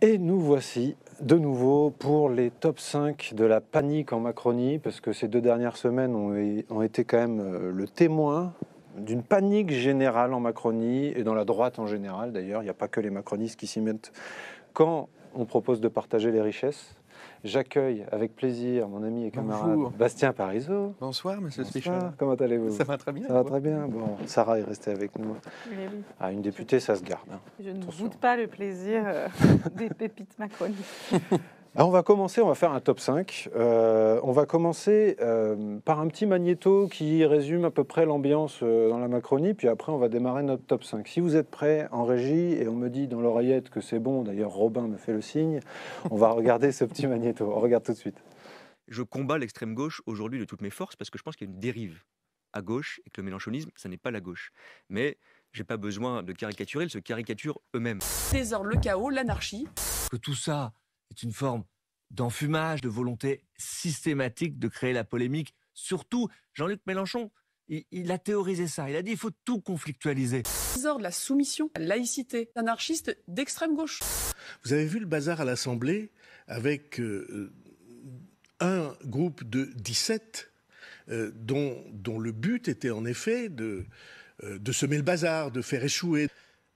Et nous voici de nouveau pour les top 5 de la panique en Macronie, parce que ces 2 dernières semaines ont été quand même le témoin d'une panique générale en Macronie et dans la droite en général. D'ailleurs, il n'y a pas que les macronistes qui s'y mettent quand on propose de partager les richesses. J'accueille avec plaisir mon ami et camarade Bonjour. Bastien Parisot. Bonsoir, monsieur Bonsoir, Slichon. comment allez-vous? Ça va très bien. Ça va très bien. Bon, Sarah est restée avec nous. Oui. Ah, une députée, ça se garde. Hein. Je ne Attention. goûte pas le plaisir des pépites macronistes. Alors on va commencer, on va faire un top 5. On va commencer par un petit magnéto qui résume à peu près l'ambiance dans la Macronie, puis après on va démarrer notre top 5. Si vous êtes prêts en régie, et on me dit dans l'oreillette que c'est bon, d'ailleurs Robin me fait le signe, on va regarder ce petit magnéto. On regarde tout de suite. Je combats l'extrême gauche aujourd'hui de toutes mes forces parce que je pense qu'il y a une dérive à gauche et que le mélenchonisme, ça n'est pas la gauche. Mais j'ai pas besoin de caricaturer, ils se caricaturent eux-mêmes. Désordre, le chaos, l'anarchie. Que tout ça est une forme d'enfumage, de volonté systématique de créer la polémique. Surtout, Jean-Luc Mélenchon, il a théorisé ça. Il a dit qu'il faut tout conflictualiser. Désordre, la soumission, la laïcité. Anarchiste d'extrême gauche. Vous avez vu le bazar à l'Assemblée avec un groupe de 17 dont le but était en effet de semer le bazar, de faire échouer.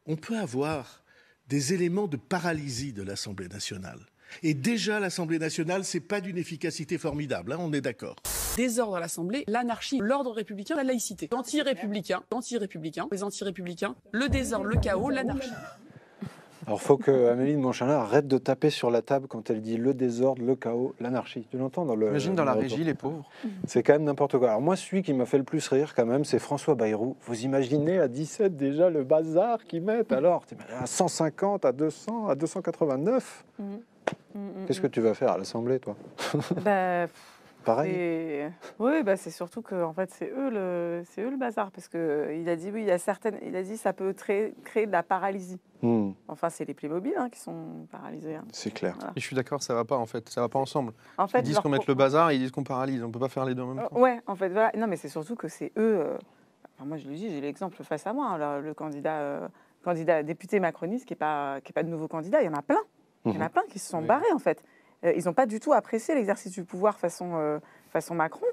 On peut avoir des éléments de paralysie de l'Assemblée nationale. Et déjà, l'Assemblée nationale, c'est pas d'une efficacité formidable, hein, on est d'accord. Désordre à l'Assemblée, l'anarchie, l'ordre républicain, la laïcité. Anti-républicain, les anti-républicains, le désordre, le chaos, l'anarchie. Alors il faut que Amélie de Montchalin arrête de taper sur la table quand elle dit le désordre, le chaos, l'anarchie. Tu l'entends dans le... Imagine dans la le régie, les pauvres. C'est quand même n'importe quoi. Alors moi, celui qui m'a fait le plus rire quand même, c'est François Bayrou. Vous imaginez à 17 déjà le bazar qu'ils mettent alors à 150, à 200, à 289. Qu'est-ce que tu vas faire à l'Assemblée, toi? Bah, Pareil. oui, bah, c'est surtout que en fait, c'est eux le bazar. Parce qu'il a dit, oui, il a dit ça peut créer de la paralysie. Enfin, c'est les Playmobil qui sont paralysés. Hein. C'est clair. Voilà. Et je suis d'accord, ça va pas en fait, ça va pas ensemble. En fait, Ils disent qu'on met le bazar, ils disent qu'on paralyse, on peut pas faire les deux en même temps. Ouais, en fait, voilà. Non, mais c'est surtout que c'est eux. Enfin, moi, je le dis, j'ai l'exemple face à moi. Hein, le candidat député macroniste qui est pas de nouveau candidat, il y en a plein. Il y en a plein qui se sont barrés en fait. Ils n'ont pas du tout apprécié l'exercice du pouvoir façon Macron.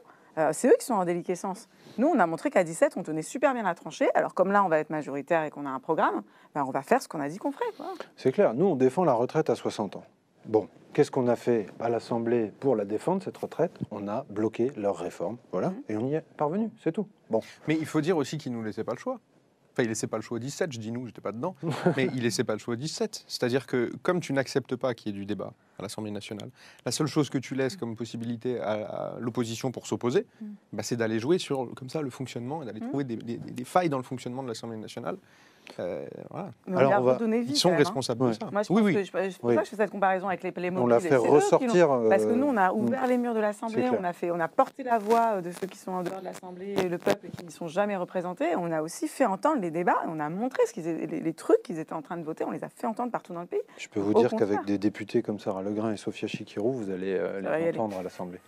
C'est eux qui sont en déliquescence. Nous, on a montré qu'à 17, on tenait super bien la tranchée. Alors comme là, on va être majoritaire et qu'on a un programme, ben, on va faire ce qu'on a dit qu'on ferait. Quoi. C'est clair. Nous, on défend la retraite à 60 ans. Bon, qu'est-ce qu'on a fait à l'Assemblée pour la défendre, cette retraite? On a bloqué leur réforme. Voilà. Et on y est parvenu. C'est tout. Bon. Mais il faut dire aussi qu'ils nous laissaient pas le choix. Enfin, il laissait pas le choix au 17, je dis nous, j'étais pas dedans, mais il laissait pas le choix au 17. C'est-à-dire que comme tu n'acceptes pas qu'il y ait du débat à l'Assemblée nationale, la seule chose que tu laisses comme possibilité à l'opposition pour s'opposer, bah, c'est d'aller jouer sur comme ça le fonctionnement et d'aller trouver des failles dans le fonctionnement de l'Assemblée nationale. Voilà. Alors, vie, ils sont quand même, responsables de ça. Moi, je pense que c'est pour ça que je fais cette comparaison avec les Playmobil. On l'a fait ressortir. Parce que nous, on a ouvert les murs de l'Assemblée, on a porté la voix de ceux qui sont en dehors de l'Assemblée et le peuple qui n'y sont jamais représentés. On a aussi fait entendre les débats, on a montré les trucs qu'ils étaient en train de voter, on les a fait entendre partout dans le pays. Je peux vous dire qu'avec des députés comme Sarah Legrain et Sophia Chikirou, vous allez les entendre à l'Assemblée.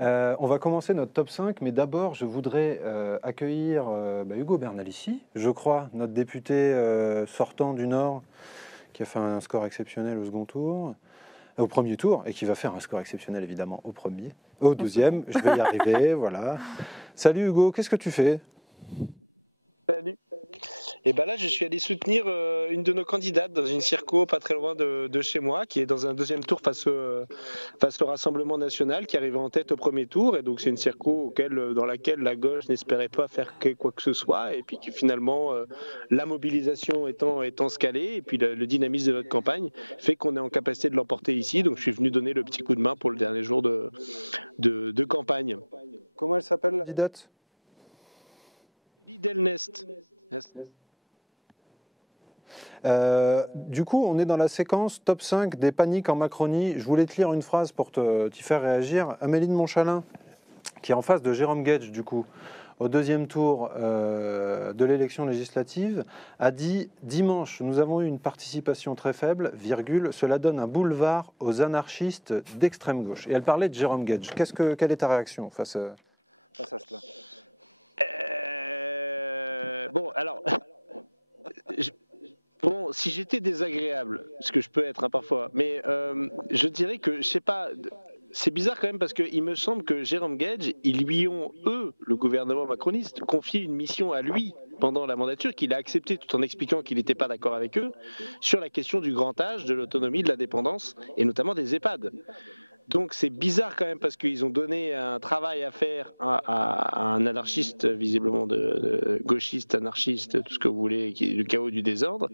On va commencer notre top 5, mais d'abord, je voudrais accueillir Hugo Bernalicis, je crois, notre député sortant du Nord, qui a fait un score exceptionnel au premier tour, et qui va faire un score exceptionnel évidemment au deuxième, je vais y arriver, voilà. Salut Hugo, qu'est-ce que tu fais? Salut. Et ben là, je suis allé soutenir une de nos candidates dans une circo pas très loin de chez moi, qui est dans un deuxième tour face au Rassemblement national, qui arrivait en tête au premier tour. Et donc, c'est une circo dans laquelle la gauche n'espérait pas faire quoi que ce soit. Et puis, qui finalement, la mobilisation étant scalée, et puis le dynamisme de notre campagne fait qu'on est en capacité de l'emporter ici. Donc, je suis venu donner le petit coup de main pour le dernier jour de campagne. Comment elle s'appelle, la candidate? Delnest. Du coup, on est dans la séquence top 5 des paniques en Macronie. Je voulais te lire une phrase pour t'y faire réagir. Amélie de Montchalin, qui est en face de Jérôme Guedj, du coup, au deuxième tour de l'élection législative, a dit « Dimanche, nous avons eu une participation très faible, virgule, cela donne un boulevard aux anarchistes d'extrême gauche. » Et elle parlait de Jérôme Guedj. Quelle est ta réaction face à cela? Bon, alors... Bon, si j'étais désagréable, ce que je peux être parfois, mais je dirais que, je sais pas, c'est bizarre quand même parce qu'il me semble que Jérôme Gage, ils lui ont, eux, le gouvernement macroniste, confié une mission à lui pendant la mandature qu'il a acceptée tout en expliquant qu'il n'était pas d'accord avec eux sur la question du grand âge, de l'autonomie, de la dépendance et notamment des EHPAD. Donc c'est bizarre quand même parce qu'ils ont donné un travail à faire à un anarchiste, visiblement de gauchiste, anarchiste, tout ce que vous voulez, qui est le chaos du désordre.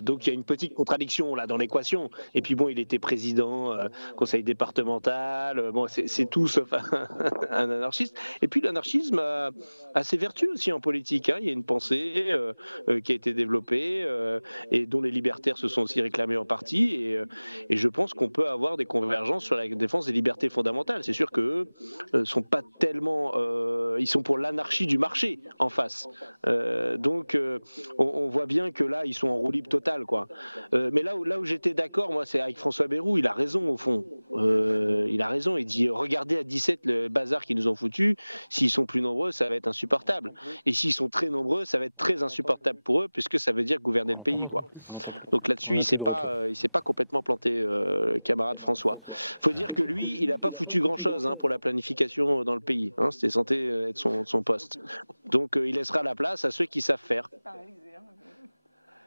Donc il y a une petite contradiction là dans l'équation. Et puis bon, il était président, conseil départemental, bon c'est tout sauf un anarchiste. Et puis l'anarchisme a ses vertus aussi en politique, hein. Il y a une pensée qui a été développée et dont les libertaires se sont aussi réclamés en partie. Et je pense qu'on peut avoir des convergences sur la défense des libertés fondamentales. C'est sûr qu'eux sont pas tellement, ils sont pour l'anarchie du marché en face. Donc on voit bien que là ils sont en roue libre totale, quoi. Mais là où j'étais d'accord, moi, c'est avec François Bayrou. Il a raison au fond. Il a raison. Il dit regardez à 17 le bazar qu'ils nous ont foutu. S'ils sont plus nombreux, ça va être insupportable. Et s'ils sont très nombreux, ça va être très insupportable pour eux, puisque ça veut dire gouverner le pays, quoi. Donc là-dessus, il s'est pas complètement planté, camarade François. Faut dire que lui, il n'a pas foutu grand-chose pour la planification dans le pays. Hein. C'était censé être son poste. Donc il laissera la place à ceux qui savent faire.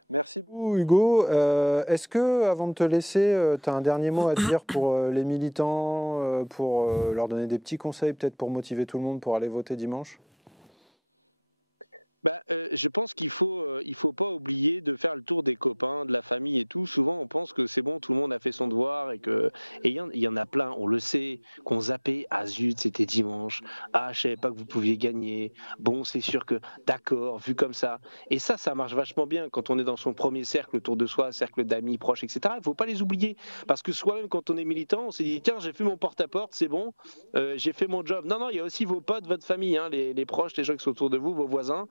Merci beaucoup, Hugo. Est-ce que, avant de te laisser, tu as un dernier mot à dire pour les militants, pour leur donner des petits conseils, peut-être pour motiver tout le monde pour aller voter dimanche ? Je pense qu'il faut pas oublier de faire le tour des copains, de la famille et tout. Souvent, on pense que c'est bon, tout le monde a fait son devoir et il y en a plein, on le sait, qu'on zappait. Ah zut, c'était dimanche. Ah, je savais pas que vous pouviez gagner. Bon, c'est sûr que, d'accord, vu comme ça. Et ça marche vachement bien quand on est dans son premier cercle autour de soi, cercle d'amis, proches, etc. Il faut pas les oublier. Parce que soi-même, quand on est militant, on s'est dit, tiens, j'ai fait mon porte-à-porte, c'est bon, j'ai fait mon job. Non, il y a aussi vos potes, votre famille, les proches, les gens qui sont autour de vous, vos voisins.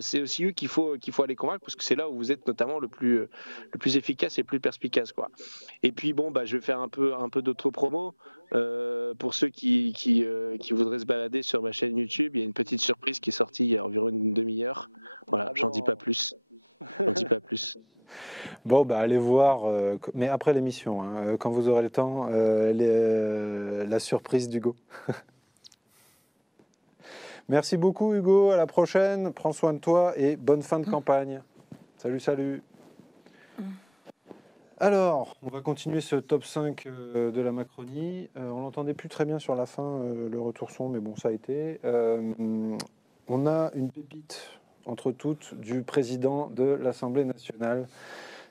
C'est aussi eux qu'il faut aller convaincre parce que c'est là où vous êtes notamment le plus efficace et le plus perspicace, quoi. Et puis bon, je vais faire un peu d'auto-promo pour ceux qui voudraient se balader sur ma chaîne YouTube. Il y a une petite surprise qui est sortie il y a environ une demi-heure. Voilà, j'en dis pas plus. Bon, allez voir, mais après l'émission, quand vous aurez le temps, la surprise d'Hugo. Merci beaucoup, Hugo. À la prochaine. Prends soin de toi et bonne fin de campagne. Salut. Alors, on va continuer ce top 5 de la Macronie. On l'entendait plus très bien sur la fin, le retour son, mais bon, ça a été. On a une pépite, entre toutes, du président de l'Assemblée nationale,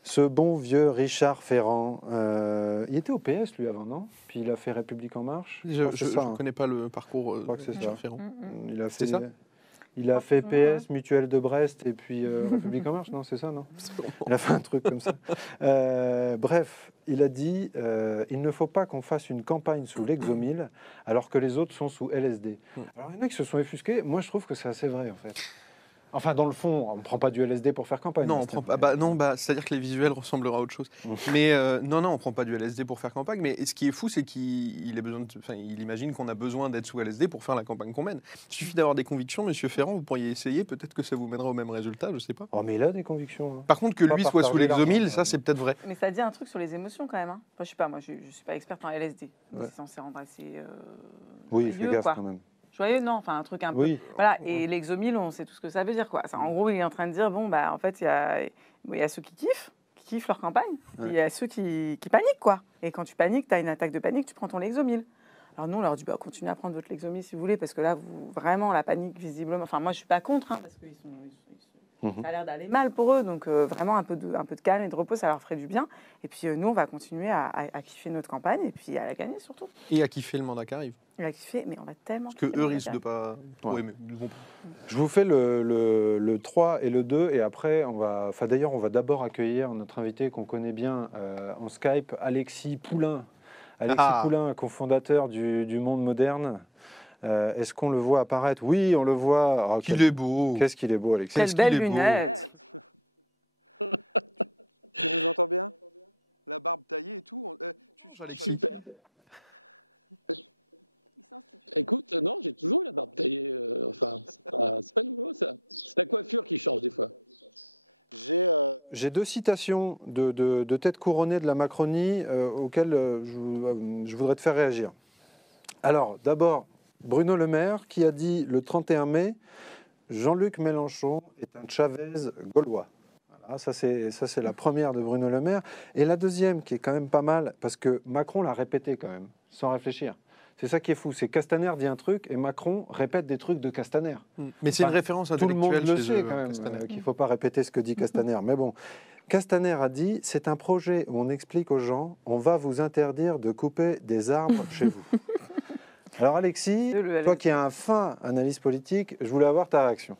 ce bon vieux Richard Ferrand. Il était au PS, lui, avant, non ? Puis il a fait République En Marche. Je ne connais pas le parcours de Richard Ferrand. Il a fait PS, Mutuelle de Brest, et puis République En Marche, non, c'est ça, non ? Il a fait un truc comme ça. Bref, il a dit il ne faut pas qu'on fasse une campagne sous l'Exomil alors que les autres sont sous LSD. Alors, il y en a qui se sont offusqués. Moi, je trouve que c'est assez vrai, en fait. Enfin, dans le fond, on ne prend pas du LSD pour faire campagne. Non, c'est-à-dire que les visuels ressemblleront à autre chose. Mais non, on ne prend pas du LSD pour faire campagne. Mais ce qui est fou, c'est qu'il imagine qu'on a besoin d'être sous LSD pour faire la campagne qu'on mène. Il suffit d'avoir des convictions, monsieur Ferrand, vous pourriez essayer, peut-être que ça vous mènera au même résultat, je ne sais pas. Oh, mais il a des convictions. Hein. Par contre, que lui soit sous l'Exomil, ça c'est peut-être vrai. Mais ça dit un truc sur les émotions quand même. Enfin, je sais pas, moi je ne suis pas experte en LSD. C'est censé rendre assez. Oui, fais gaffe quand même. Joyeux, non, enfin un truc un peu. Oui. Voilà, et l'Exomil, on sait tout ce que ça veut dire, quoi. En gros, il est en train de dire bon, en fait, il y a ceux qui kiffent leur campagne, il y a ceux qui paniquent, quoi. Et quand tu paniques, tu as une attaque de panique, tu prends ton Lexomil. Alors nous, on leur dit continuez à prendre votre Lexomil si vous voulez, parce que là, vraiment, la panique, visiblement. Enfin, moi, je suis pas contre, parce qu'ils sont ça a l'air d'aller mal pour eux, donc vraiment un peu de calme et de repos, ça leur ferait du bien. Et puis nous, on va continuer à kiffer notre campagne et puis à la gagner surtout. Et à kiffer le mandat qui arrive. Et à kiffer, mais on va tellement. Parce qu'eux risquent de pas. Ouais. Mais je vous fais le 3 et le 2 et après on va. Enfin d'ailleurs, on va d'abord accueillir notre invité qu'on connaît bien en Skype, Alexis Poulain. Poulain, cofondateur du Monde Moderne. Est-ce qu'on le voit apparaître ? Oui, on le voit. Oh, qu'il est beau. Qu'est-ce qu'il est beau, Alexis. Quelle belle lunette. Tu nous entends bien ? La barbe taillée et tout. Super. Écoute, non, j'ai toujours eu la barbe taillée. Enfin, c'est pas nouveau, ça. C'est la coiffure qui change des fois. J'ai deux citations de têtes couronnées de la Macronie auxquelles je voudrais te faire réagir. Alors, d'abord, Bruno Le Maire qui a dit le 31 mai « Jean-Luc Mélenchon est un Chavez gaulois ». Voilà, ça, c'est la première de Bruno Le Maire. Et la deuxième, qui est quand même pas mal, parce que Macron l'a répété quand même, sans réfléchir. C'est ça qui est fou, c'est Castaner dit un truc et Macron répète des trucs de Castaner. Mais c'est une référence Tout le monde intellectuelle le chez sait eux, quand même, Castaner. qu'il ne faut pas répéter ce que dit Castaner. Mais bon, Castaner a dit, c'est un projet où on explique aux gens, on va vous interdire de couper des arbres chez vous. Alors Alexis, toi qui es un fin analyste politique, je voulais avoir ta réaction.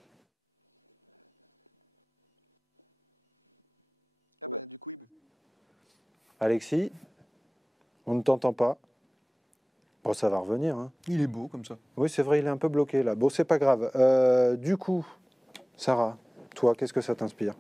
Ah bah, du coup, il bouge. Alexis, on ne t'entend pas. Bon, ça va revenir. Hein. Il est beau comme ça. Oui, c'est vrai, il est un peu bloqué là. Bon, c'est pas grave. Du coup, Sarah, toi, qu'est-ce que ça t'inspire?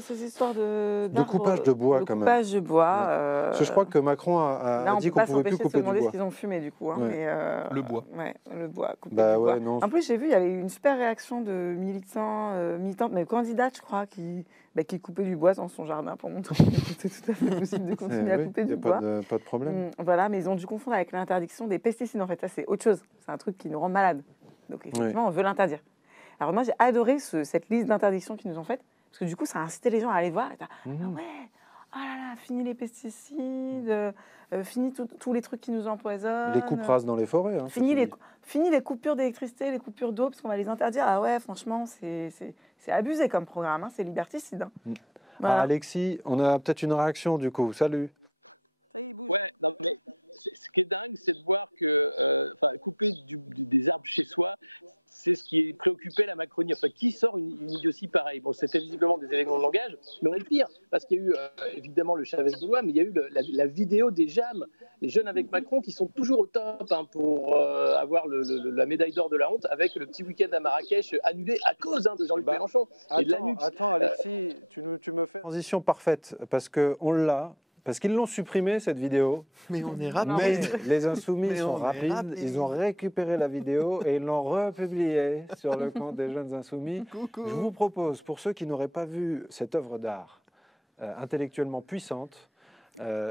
Ces histoires de coupage de bois, quand même. Coupage de bois. Parce que je crois que Macron a dit qu'on ne pouvait plus couper du bois. bois. Ce qu'ils ont fumé du coup. Hein, Ouais. mais, Le bois. Ouais, le bois. Couper Bah du ouais, bois. non. En plus, j'ai vu, il y avait eu une super réaction de militantes, mais candidates, je crois, qui coupaient du bois dans son jardin pour montrer que c'était tout à fait possible de continuer à couper y du a bois. pas de problème. Voilà, mais ils ont dû confondre avec l'interdiction des pesticides. En fait, ça, c'est autre chose. C'est un truc qui nous rend malades. Donc, effectivement, on veut l'interdire. Alors, moi, j'ai adoré cette liste d'interdictions qu'ils nous ont faites. Parce que du coup, ça a incité les gens à aller voir. Et ah ouais, oh là là, fini les pesticides, fini tous les trucs qui nous empoisonnent. Les coupes rases dans les forêts. Hein, fini les coupures d'électricité, les coupures d'eau, parce qu'on va les interdire. Ah ouais, franchement, c'est abusé comme programme, hein, c'est liberticide. Hein. Voilà. Ah, Alexis, on a peut-être une réaction du coup. Salut. Ça y est, il bouge. Ouais, non, mais ce qui est dingue, c'est de voir que couper des arbres chez soi, c'est ce qui préoccupait la Macronie. Enfin, qui sort une idiotie pareille? Bon, c'était visiblement des éléments de langage, mais on est le pire, parce qu'il y a eu évidemment le Chavez de loi, mais il y a eu la vidéo des JAM, les jeunes avec Macron, qui sont toujours au top pour avoir la médaille d'or de la honte, avec le petit week-end à Marrakech annulé à cause de Jean-Luc Mélenchon et de la NUPS. Attends, Alexis, tu me fais une transition parfaite, parce qu'on l'a. Parce qu'ils l'ont supprimé, cette vidéo. Mais on est rapide. Mais les Insoumis sont rapides. Ils ont récupéré la vidéo et ils l'ont republiée sur le compte des Jeunes Insoumis. Coucou. Je vous propose, pour ceux qui n'auraient pas vu cette œuvre d'art intellectuellement puissante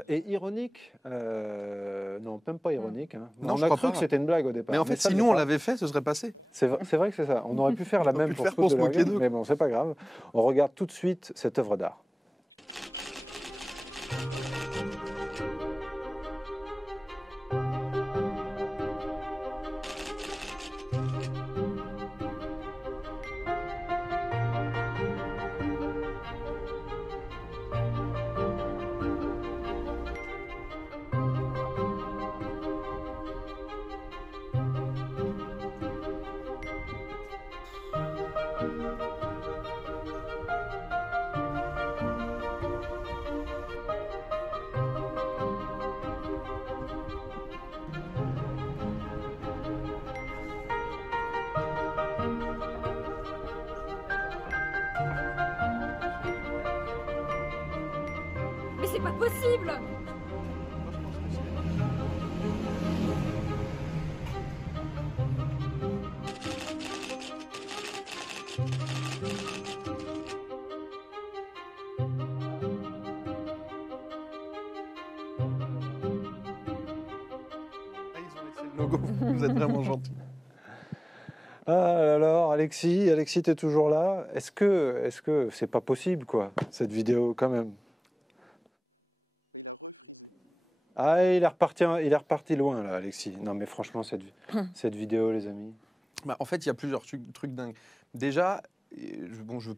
et ironique, non, même pas ironique. Hein. Non, on je a crois cru pas. que c'était une blague au départ. Mais en fait, ça si ne nous l'est on pas. l'avait fait, ce serait passé. C'est vrai que c'est ça. On aurait pu faire la On aurait même pu le faire pour se moquer d'eux. mais bon, c'est pas grave. On regarde tout de suite cette œuvre d'art. Mais c'est pas possible! Ah, ils ont laissé le logo. Vous êtes vraiment gentil. Ah, alors, Alexis, t'es toujours là. Est-ce que c'est pas possible, quoi, cette vidéo, quand même? Il a refrisé. Ah, il est reparti loin, là, Alexis. Non, mais franchement, cette vidéo, les amis. Bah, en fait, il y a plusieurs trucs dingues. Déjà, bon, je veux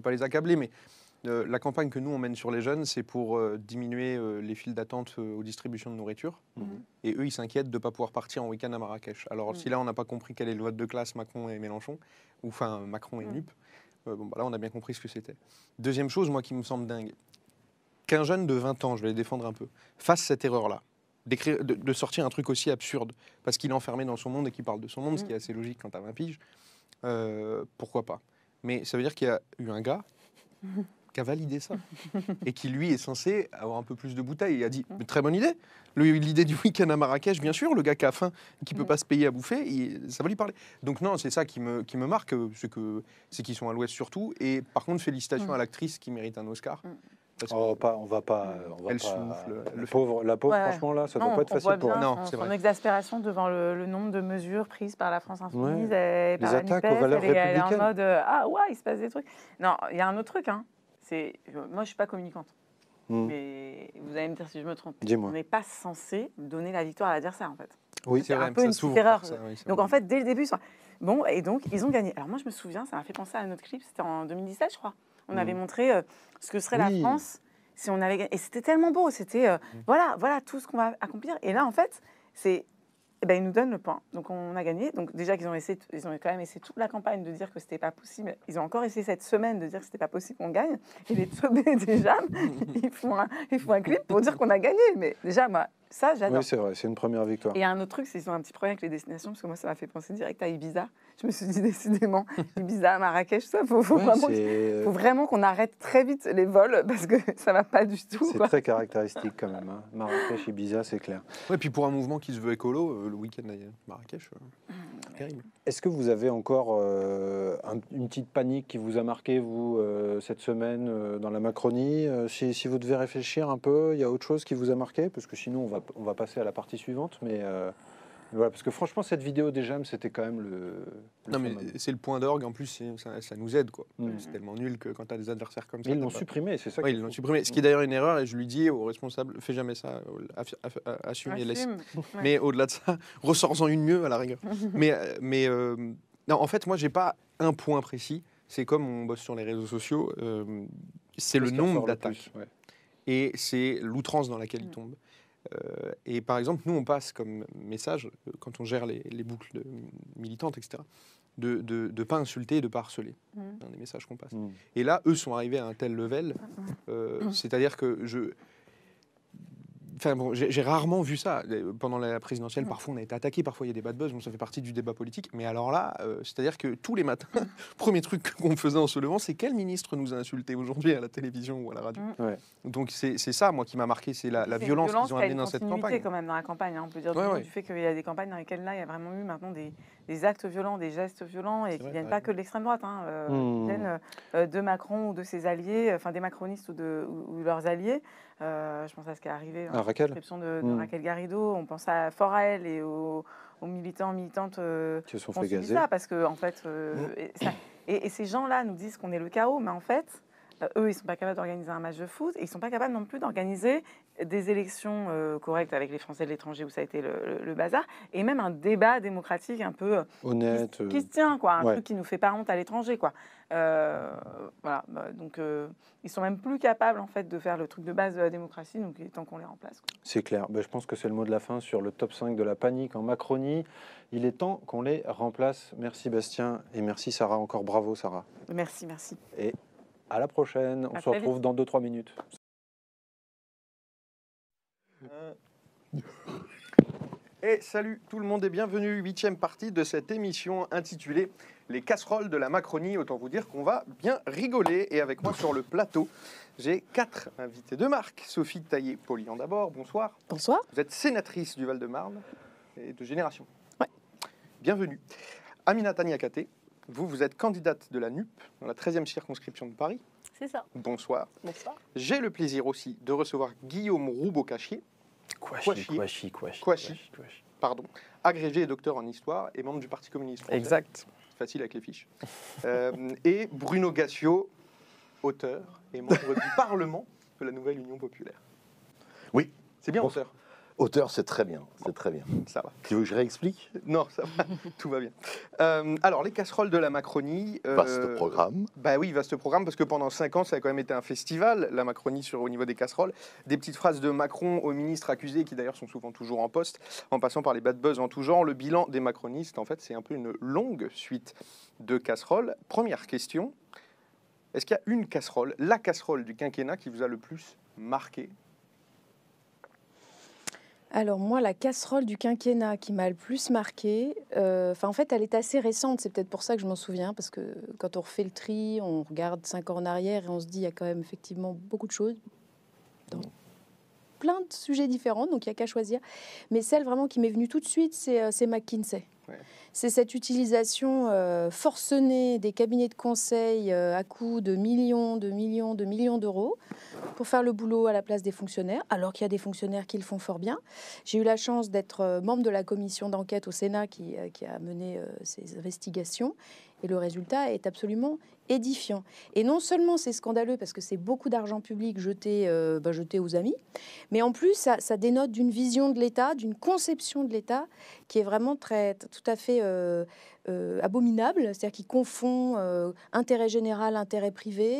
pas les accabler, mais la campagne que nous, on mène sur les jeunes, c'est pour diminuer les files d'attente aux distributions de nourriture. Et eux, ils s'inquiètent de ne pas pouvoir partir en week-end à Marrakech. Alors, si là, on n'a pas compris quel est le vote de classe Macron et Mélenchon, ou enfin Macron et NUP, bon, bah, là, on a bien compris ce que c'était. Deuxième chose, moi, qui me semble dingue, qu'un jeune de 20 ans, je vais les défendre un peu, fasse cette erreur-là, de sortir un truc aussi absurde, parce qu'il est enfermé dans son monde et qu'il parle de son monde, ce qui est assez logique quand tu as 20 piges, pourquoi pas. Mais ça veut dire qu'il y a eu un gars qui a validé ça. Et qui, lui, est censé avoir un peu plus de bouteilles. Il a dit, mais très bonne idée. L'idée du week-end à Marrakech, bien sûr, le gars qui a faim, qui ne peut pas se payer à bouffer, ça va lui parler. Donc non, c'est ça qui me marque, c'est qu'ils sont à l'Ouest surtout. Et par contre, félicitations à l'actrice qui mérite un Oscar. On va pas. Elle souffle. La pauvre, Ouais. franchement, là, ça Non, doit pas être on facile voit pour bien elle. Non, c'est son vrai. exaspération devant le nombre de mesures prises par la France Insoumise et par Les la attaques NUPES. aux valeurs Elle est en républicaines. mode ah ouais, il se passe des trucs. Non, il y a un autre truc. Hein. Moi, je suis pas communicante. Mais vous allez me dire si je me trompe. Dis-moi. On n'est pas censé donner la victoire à l'adversaire, en fait. Oui, C'est vrai, un peu ça une s'ouvre petite erreur. par ça, oui, c'est Donc vrai. en fait, dès le début, bon, et donc ils ont gagné. Alors moi, je me souviens, ça m'a fait penser à un autre clip, c'était en 2017, je crois. On avait montré ce que serait la France si on avait gagné. Et c'était tellement beau, c'était voilà tout ce qu'on va accomplir. Et là, en fait, ils nous donnent le point. Donc on a gagné. Donc déjà qu'ils ont quand même essayé toute la campagne de dire que c'était pas possible. Ils ont encore essayé cette semaine de dire que c'était pas possible qu'on gagne. Et les teubés déjà, ils font un clip pour dire qu'on a gagné. Mais déjà, moi, ça, j'adore. Oui, c'est vrai, c'est une première victoire. Et il y a un autre truc, c'est qu'ils ont un petit problème avec les destinations, parce que moi, ça m'a fait penser direct à Ibiza. Je me suis dit, décidément, Ibiza, Marrakech, ça, faut vraiment qu'on arrête très vite les vols, parce que ça va pas du tout. C'est Quoi. très caractéristique quand même. Hein. Marrakech, Ibiza, c'est clair. Ouais, puis pour un mouvement qui se veut écolo, le week-end à Marrakech, terrible. Est-ce que vous avez encore une petite panique qui vous a marqué, vous, cette semaine dans la Macronie si vous devez réfléchir un peu, il y a autre chose qui vous a marqué? Parce que sinon, on va passer à la partie suivante. Mais voilà, parce que franchement, cette vidéo des JAM, c'était quand même le Non, mais summum. c'est le point d'orgue, en plus, ça nous aide, quoi. Mm. C'est tellement nul que quand tu as des adversaires comme ça. Mais ils t'as l'ont pas- supprimé, c'est ça Oui, qui ils est l'ont fou. supprimé. Ce qui est d'ailleurs une erreur, et je lui dis aux responsables, fais jamais ça, assume et laisse. Assume. Ouais. Mais au-delà de ça, ressors-en une mieux à la rigueur. Non, en fait, moi, j'ai pas un point précis. C'est comme on bosse sur les réseaux sociaux, c'est le Qu'est-ce qui nombre ressort le d'attaques. plus? Ouais. Et c'est l'outrance dans laquelle il tombe. Et par exemple, nous, on passe comme message, quand on gère les boucles militantes, etc., de ne pas insulter et de ne pas harceler. C'est un des messages qu'on passe. Et là, eux sont arrivés à un tel level, c'est-à-dire que Enfin bon, j'ai rarement vu ça. Pendant la présidentielle, parfois on a été attaqué, parfois il y a des bad buzz, bon, ça fait partie du débat politique. Mais alors là, c'est-à-dire que tous les matins, premier truc qu'on faisait en se levant, c'est quel ministre nous a insultés aujourd'hui à la télévision ou à la radio. Ouais. Donc c'est ça, moi, qui m'a marqué, c'est la violence qu'ils ont amenée dans cette campagne. Quand même dans la campagne, hein. On peut dire Ouais. du fait qu'il y a des campagnes dans lesquelles là, il y a vraiment eu maintenant des actes violents, des gestes violents, et qui ne viennent pas que de l'extrême droite, hein, qui viennent de Macron ou de ses alliés, enfin des macronistes ou leurs alliés. Je pense à ce qui est arrivé dans Raquel. l'inscription de Raquel Garrido. On pense fort à elle et aux militants, militantes Qui se sont qui ont fait subi gazer. ça, parce que en fait, et ces gens-là nous disent qu'on est le chaos, mais en fait, eux, ils sont pas capables d'organiser un match de foot, et ils sont pas capables non plus d'organiser des élections correctes avec les Français de l'étranger, où ça a été le bazar, et même un débat démocratique un peu Honnête. qui se tient, quoi, un ouais. truc qui nous fait pas honte à l'étranger, quoi. Voilà, donc ils sont même plus capables en fait de faire le truc de base de la démocratie, donc il est temps qu'on les remplace, quoi. C'est clair. Ben, je pense que c'est le mot de la fin sur le top 5 de la panique en Macronie. Il est temps qu'on les remplace. Merci Bastien et merci Sarah. Encore bravo Sarah. Merci. Et à la prochaine. On À se très retrouve dans 2-3 minutes. Et salut tout le monde et bienvenue, 8e partie de cette émission intitulée Les casseroles de la Macronie. Autant vous dire qu'on va bien rigoler. Et avec moi sur le plateau, j'ai 4 invités de marque. Sophie Taillé-Polian d'abord, bonsoir. Bonsoir. Vous êtes sénatrice du Val-de-Marne et de Génération. Ouais. Bienvenue. Aminata Niakate, vous êtes candidate de la NUP dans la 13e circonscription de Paris. C'est ça. Bonsoir. Bonsoir. J'ai le plaisir aussi de recevoir Guillaume Roubaud-Cachier. Kouachi, pardon, agrégé et docteur en histoire et membre du Parti communiste français. Exact. Facile avec les fiches. Et Bruno Gassio, auteur et membre du Parlement de la Nouvelle Union Populaire. Oui. C'est bien, Bon. auteur. Auteur, c'est très bien, c'est très bien. Ça va. Tu veux que je réexplique? Non, ça va. Tout va bien. Alors, les casseroles de la Macronie. Vaste programme. Bah oui, vaste programme, parce que pendant 5 ans, ça a quand même été un festival, la Macronie, au niveau des casseroles. Des petites phrases de Macron aux ministres accusés, qui d'ailleurs sont souvent toujours en poste, en passant par les bad buzz en tout genre. Le bilan des macronistes, en fait, c'est un peu une longue suite de casseroles. Première question, est-ce qu'il y a une casserole, la casserole du quinquennat, qui vous a le plus marqué? Alors moi, la casserole du quinquennat qui m'a le plus marquée, en fait, elle est assez récente. C'est peut-être pour ça que je m'en souviens, parce que quand on refait le tri, on regarde 5 ans en arrière et on se dit il y a quand même effectivement beaucoup de choses dans plein de sujets différents, donc il n'y a qu'à choisir. Mais celle vraiment qui m'est venue tout de suite, c'est McKinsey. Ouais. C'est cette utilisation forcenée des cabinets de conseil à coût de millions d'euros pour faire le boulot à la place des fonctionnaires, alors qu'il y a des fonctionnaires qui le font fort bien. J'ai eu la chance d'être membre de la commission d'enquête au Sénat qui a mené ces investigations, et le résultat est absolument édifiant. Et non seulement c'est scandaleux parce que c'est beaucoup d'argent public jeté aux amis, mais en plus ça dénote d'une vision de l'État, d'une conception de l'État qui est vraiment tout à fait abominable, c'est-à-dire qui confond intérêt général, intérêt privé,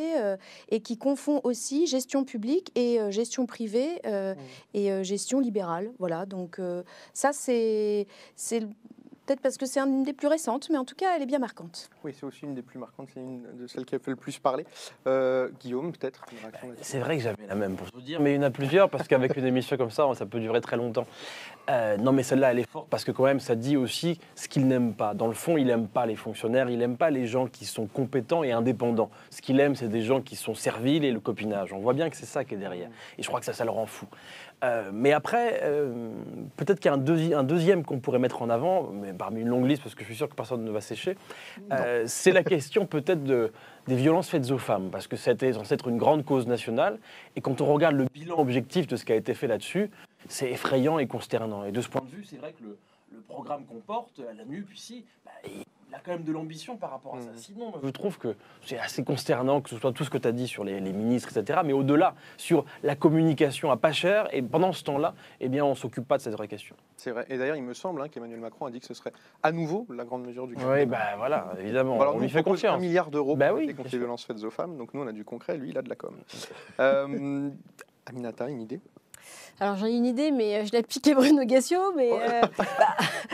et qui confond aussi gestion publique et gestion privée et gestion libérale. Voilà, donc ça c'est peut-être parce que c'est une des plus récentes, mais en tout cas elle est bien marquante. Oui, c'est aussi une des plus marquantes, c'est une de celles qui a fait le plus parler. Guillaume, peut-être une réaction là-dessus. C'est vrai que j'avais la même pour tout dire, mais il y en a plusieurs, parce qu'avec une émission comme ça peut durer très longtemps. Non, mais celle-là, elle est forte, parce que quand même, ça dit aussi ce qu'il n'aime pas. Dans le fond, il n'aime pas les fonctionnaires, il n'aime pas les gens qui sont compétents et indépendants. Ce qu'il aime, c'est des gens qui sont serviles et le copinage. On voit bien que c'est ça qui est derrière. Et je crois que ça le rend fou. Mais après, peut-être qu'il y a un deuxième qu'on pourrait mettre en avant, mais parmi une longue liste, parce que je suis sûr que personne ne va sécher, c'est la question peut-être des violences faites aux femmes, parce que c'était censé être une grande cause nationale, et quand on regarde le bilan objectif de ce qui a été fait là-dessus, c'est effrayant et consternant. Et de ce point de vue, c'est vrai que le programme qu'on porte à la NUP ici, il a quand même de l'ambition par rapport à ça. Sinon, je trouve que c'est assez consternant que ce soit tout ce que tu as dit sur les ministres, etc. Mais au-delà, sur la communication à pas cher, et pendant ce temps-là, eh bien, on ne s'occupe pas de cette vraie question. C'est vrai. Et d'ailleurs, il me semble qu'Emmanuel Macron a dit que ce serait à nouveau la grande mesure du quinquennat. Oui, voilà, évidemment, alors, on nous, lui fait confiance. 1 milliard d'euros pour lutter oui, contre les violences faites aux femmes. Donc nous, on a du concret, lui, il a de la com. Aminata, une idée? Alors j'en ai une idée, mais je l'ai piqué Bruno Gassio, mais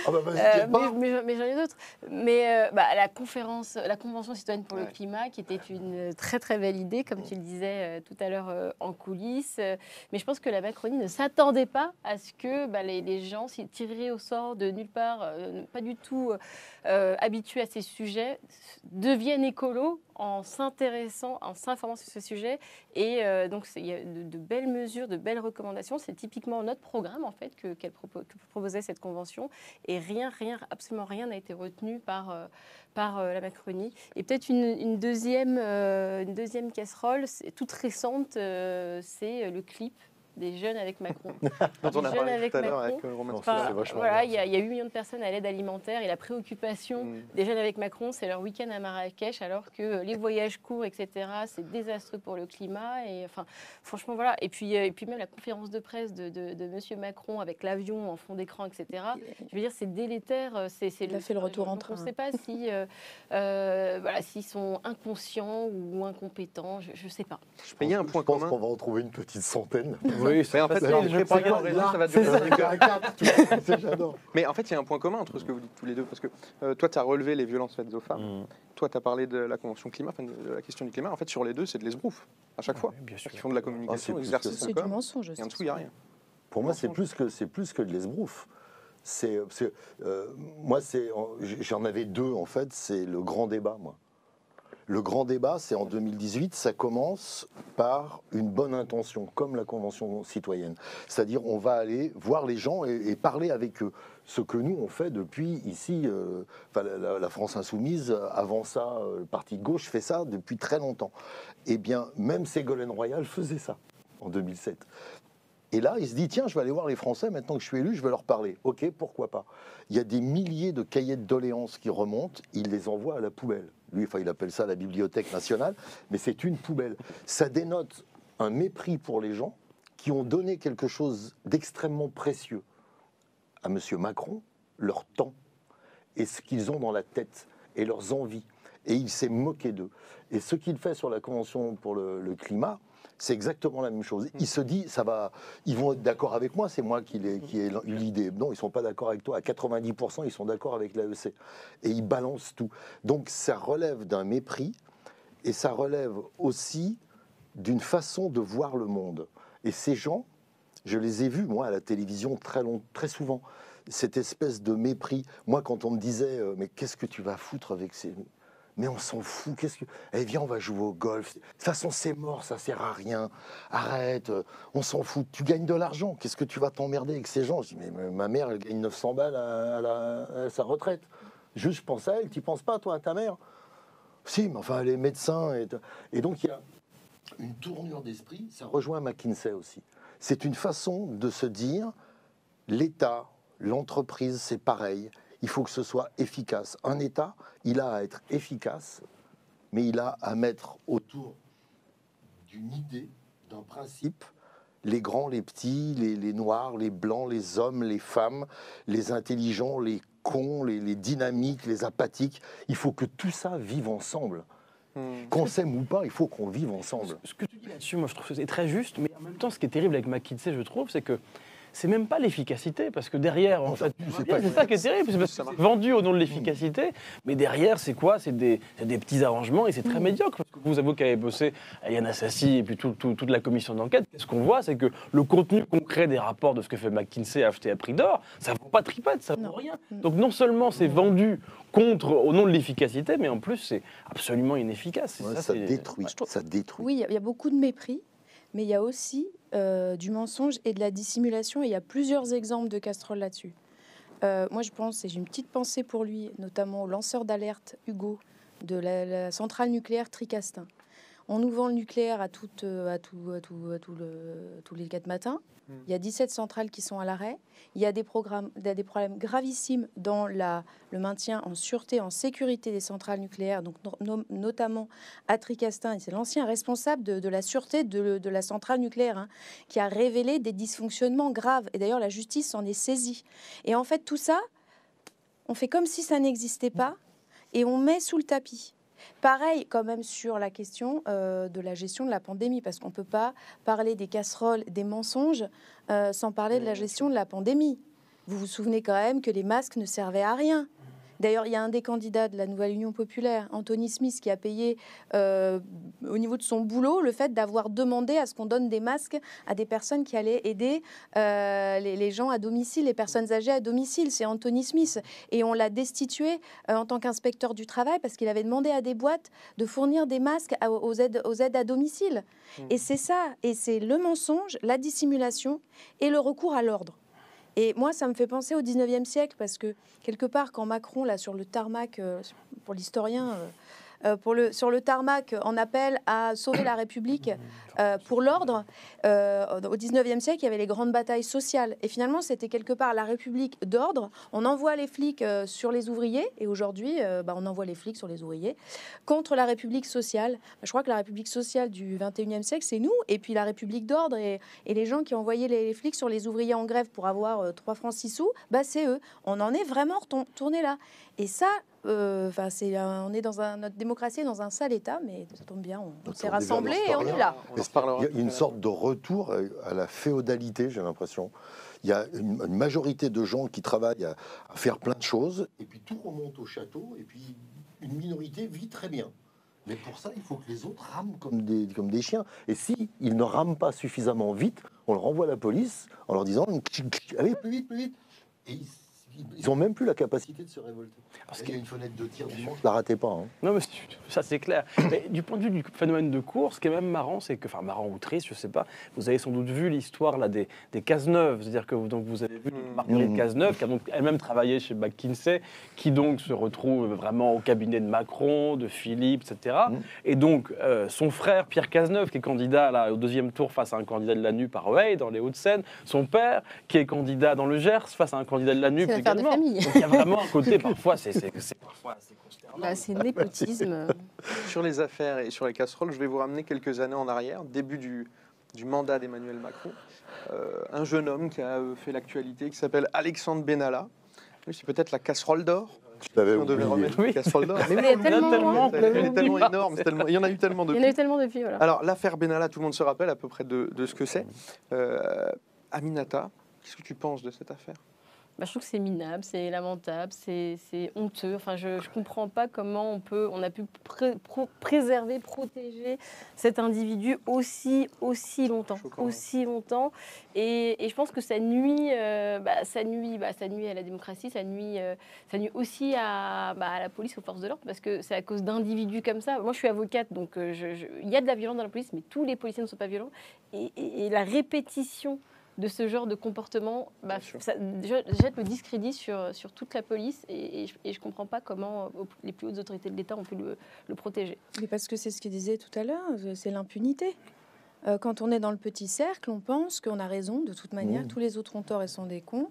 mais j'en ai d'autres. Mais la Convention citoyenne pour le climat, qui était une très très belle idée, comme tu le disais tout à l'heure en coulisses. Mais je pense que la Macronie ne s'attendait pas à ce que les gens, tirés au sort de nulle part, pas du tout habitués à ces sujets, deviennent écolos en s'intéressant, en s'informant sur ce sujet. Et donc, il y a de belles mesures, de belles recommandations. C'est typiquement notre programme, en fait, que proposait cette convention. Et absolument rien n'a été retenu par la Macronie. Et peut-être une deuxième casserole, toute récente, c'est le clip des jeunes avec Macron. Dont on a parlé tout à l'heure avec Romain. Voilà, il y a 8 millions de personnes à l'aide alimentaire et la préoccupation des jeunes avec Macron, c'est leur week-end à Marrakech, alors que les voyages courts, etc., c'est désastreux pour le climat. Et enfin, franchement, voilà. Et puis même la conférence de presse de Monsieur Macron avec l'avion en fond d'écran, etc. Je veux dire, c'est délétère. Il a fait le retour en train. On ne sait pas si, s'ils sont inconscients ou incompétents. Je ne sais pas. Mais il y a un point commun. Je pense qu'on va en trouver une petite centaine. Oui, mais en fait, ça va durer. Mais en fait, il y a un point commun entre ce que vous dites tous les deux, parce que toi, tu as relevé les violences faites aux femmes. Toi, tu as parlé de la Convention climat, de la question du climat. En fait, sur les deux, c'est de l'esbrouf, à chaque fois. Bien sûr. Ils font de la communication, exercice c'est du mensonge. Et en dessous, il n'y a rien. Pour moi, c'est plus que de l'esbrouf. Moi, j'en avais deux, en fait. C'est le grand débat, moi. Le grand débat, c'est en 2018, ça commence par une bonne intention, comme la Convention citoyenne. C'est-à-dire, on va aller voir les gens et parler avec eux. Ce que nous, on fait depuis ici, la France Insoumise, avant ça, le parti de gauche fait ça depuis très longtemps. Eh bien, même Ségolène Royal faisait ça en 2007. Et là, il se dit, tiens, je vais aller voir les Français, maintenant que je suis élu, je vais leur parler. Ok, pourquoi pas. Il y a des milliers de cahiers de doléances qui remontent, il les envoie à la poubelle. Lui, il appelle ça la Bibliothèque nationale, mais c'est une poubelle. Ça dénote un mépris pour les gens qui ont donné quelque chose d'extrêmement précieux à M. Macron, leur temps, et ce qu'ils ont dans la tête, et leurs envies. Et il s'est moqué d'eux. Et ce qu'il fait sur la Convention pour le climat, c'est exactement la même chose. Il se dit, ils vont être d'accord avec moi, c'est moi qui ai eu l'idée. Non, ils ne sont pas d'accord avec toi. À 90%, ils sont d'accord avec l'AEC. Et ils balancent tout. Donc ça relève d'un mépris et ça relève aussi d'une façon de voir le monde. Et ces gens, Je les ai vus, moi, à la télévision très souvent. Cette espèce de mépris. Moi, quand on me disait « Mais qu'est-ce que tu vas foutre avec ces... » Mais on s'en fout. Eh, viens, on va jouer au golf. De toute façon, c'est mort, ça sert à rien. Arrête, on s'en fout. Tu gagnes de l'argent. Qu'est-ce que tu vas t'emmerder avec ces gens? Je dis, mais ma mère, elle gagne 900 balles à sa retraite. Juste, je pense à elle. Tu penses pas, toi, à ta mère? Si, mais enfin, elle est médecin. Et donc, il y a une tournure d'esprit. Ça rejoint McKinsey aussi. C'est une façon de se dire, l'État, l'entreprise, c'est pareil. Il faut que ce soit efficace. Un État, il a à être efficace, mais il a à mettre autour d'une idée, d'un principe, les grands, les petits, les noirs, les blancs, les hommes, les femmes, les intelligents, les cons, les dynamiques, les apathiques. Il faut que tout ça vive ensemble. Qu'on s'aime ou pas, il faut qu'on vive ensemble. Ce que tu dis là-dessus, moi je trouve que c'est très juste, mais en même temps, ce qui est terrible avec McKinsey, je trouve, c'est que c'est même pas l'efficacité, parce que derrière, en fait, c'est ça qui est terrible, c'est parce que c'est vendu au nom de l'efficacité, mais derrière, c'est quoi? C'est des petits arrangements et c'est très médiocre. Parce que vous avouez qu'avez bossé Yann Assassi et puis toute la commission d'enquête, ce qu'on voit, c'est que le contenu concret des rapports de ce que fait McKinsey acheté à prix d'or, ça vaut pas tripette, ça vaut rien. Donc non seulement c'est vendu au nom de l'efficacité, mais en plus c'est absolument inefficace. Ouais, ça détruit, ça détruit. Oui, il y a beaucoup de mépris, mais il y a aussi du mensonge et de la dissimulation, et il y a plusieurs exemples de casseroles là-dessus. Moi, je pense, et j'ai une petite pensée pour lui, notamment au lanceur d'alerte Hugo de la centrale nucléaire Tricastin. On nous vend le nucléaire tous les 4 matins. Il y a 17 centrales qui sont à l'arrêt. Il y a des problèmes gravissimes dans le maintien en sûreté, en sécurité des centrales nucléaires, donc notamment à Tricastin. C'est l'ancien responsable de la sûreté de la centrale nucléaire qui a révélé des dysfonctionnements graves. Et d'ailleurs, la justice s'en est saisie. Et en fait, tout ça, on fait comme si ça n'existait pas et on met sous le tapis. Pareil, quand même, sur la question de la gestion de la pandémie, parce qu'on ne peut pas parler des casseroles, des mensonges, sans parler de la gestion de la pandémie. Vous vous souvenez quand même que les masques ne servaient à rien. D'ailleurs, il y a un des candidats de la Nouvelle Union Populaire, Anthony Smith, qui a payé au niveau de son boulot le fait d'avoir demandé à ce qu'on donne des masques à des personnes qui allaient aider les gens à domicile, les personnes âgées à domicile. C'est Anthony Smith. Et on l'a destitué en tant qu'inspecteur du travail parce qu'il avait demandé à des boîtes de fournir des masques aux aides à domicile. Et c'est ça. Et c'est le mensonge, la dissimulation et le recours à l'ordre. Et moi, ça me fait penser au 19e siècle, parce que quelque part, quand Macron, là, sur le tarmac, pour l'historien, sur le tarmac, en appelle à sauver la République pour l'ordre, au 19e siècle, il y avait les grandes batailles sociales. Et finalement, c'était quelque part la République d'ordre. On envoie les flics sur les ouvriers, et aujourd'hui, on envoie les flics sur les ouvriers, contre la République sociale. Je crois que la République sociale du 21e siècle, c'est nous, et puis la République d'ordre, et les gens qui envoyaient les flics sur les ouvriers en grève pour avoir 3 francs 6 sous, c'est eux. On en est vraiment retourné là. Et ça, on est dans notre démocratie est dans un sale état, mais ça tombe bien, on s'est rassemblés et on est là. Il y a une sorte de retour à la féodalité, j'ai l'impression. Il y a une majorité de gens qui travaillent à faire plein de choses, et puis tout remonte au château, et puis une minorité vit très bien. Mais pour ça, il faut que les autres rament comme des chiens. Et si ils ne rament pas suffisamment vite, on leur renvoie à la police en leur disant « Allez, plus vite, plus vite !» Et ils n'ont même plus la capacité de se révolter. Parce qu'il y a une fenêtre de tir dimanche, ne la ratez pas. Non, mais ça c'est clair. Mais du point de vue du phénomène de course, ce qui est même marrant, c'est que, enfin marrant ou triste, je sais pas, vous avez sans doute vu l'histoire là des Cazeneuve, c'est-à-dire que vous avez vu Marguerite Cazeneuve, qui a donc elle-même travaillé chez McKinsey, qui donc se retrouve vraiment au cabinet de Macron, de Philippe, etc. Et donc son frère Pierre Cazeneuve, qui est candidat là, au 2e tour face à un candidat de la NUP à Rueil, dans les Hauts-de-Seine, son père qui est candidat dans le Gers face à un candidat de la NUP également. Donc il y a vraiment un côté parfois c'est parfois assez consternant. C'est népotisme. Sur les affaires et sur les casseroles, je vais vous ramener quelques années en arrière, début du mandat d'Emmanuel Macron. Un jeune homme qui a fait l'actualité, qui s'appelle Alexandre Benalla. C'est peut-être la casserole d'or. On devait remettre la casserole d'or. Mais elle est tellement énorme. Il y en a eu tellement depuis. Il y en a eu tellement depuis, voilà. Alors, l'affaire Benalla, tout le monde se rappelle à peu près de ce que c'est. Aminata, qu'est-ce que tu penses de cette affaire ? je trouve que c'est minable, c'est lamentable, c'est honteux. Enfin, je ne comprends pas comment on a pu préserver, protéger cet individu aussi longtemps. Choquant, aussi longtemps. Et je pense que ça nuit à la démocratie, ça nuit aussi à la police, aux forces de l'ordre, parce que c'est à cause d'individus comme ça. Moi, je suis avocate, donc il y a de la violence dans la police, mais tous les policiers ne sont pas violents. Et la répétition de ce genre de comportement ça jette le discrédit sur toute la police et je ne comprends pas comment les plus hautes autorités de l'État ont pu le protéger. Mais parce que c'est ce qu'il disait tout à l'heure, c'est l'impunité. Quand on est dans le petit cercle, on pense qu'on a raison de toute manière, tous les autres ont tort et sont des cons,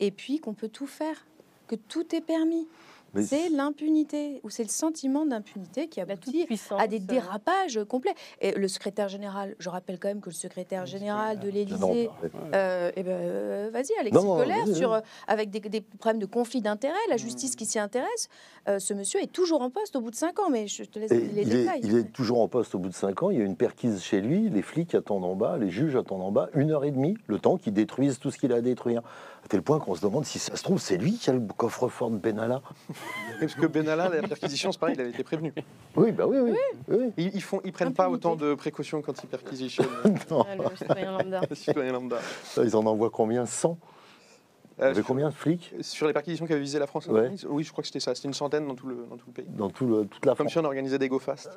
et puis qu'on peut tout faire, que tout est permis. Mais c'est l'impunité, ou c'est le sentiment d'impunité qui aboutit à des dérapages complets. Et le secrétaire général, je rappelle quand même que le secrétaire général de l'Élysée, vas-y, Alexis Kohler, avec des problèmes de conflit d'intérêts, la justice qui s'y intéresse, ce monsieur est toujours en poste au bout de 5 ans, mais je te laisse les détails. Il est toujours en poste au bout de 5 ans, il y a une perquise chez lui, les flics attendent en bas, les juges attendent en bas, 1h30, le temps qu'ils détruisent tout ce qu'il a à détruire. À tel point qu'on se demande si ça se trouve, c'est lui qui a le coffre-fort de Benalla. Parce que Benalla, la perquisition, c'est pareil, il avait été prévenu. Oui, bah oui. Ils prennent pas autant de précautions quand ils perquisitionnent. Non. Le citoyen lambda. Le citoyen lambda. Ils en envoient combien? 100 Il y avait combien de flics? Sur les perquisitions qui avaient visé la France, oui, je crois que c'était ça. C'était une centaine dans tout le pays. Dans toute la France. Comme si on organisait des go-fast.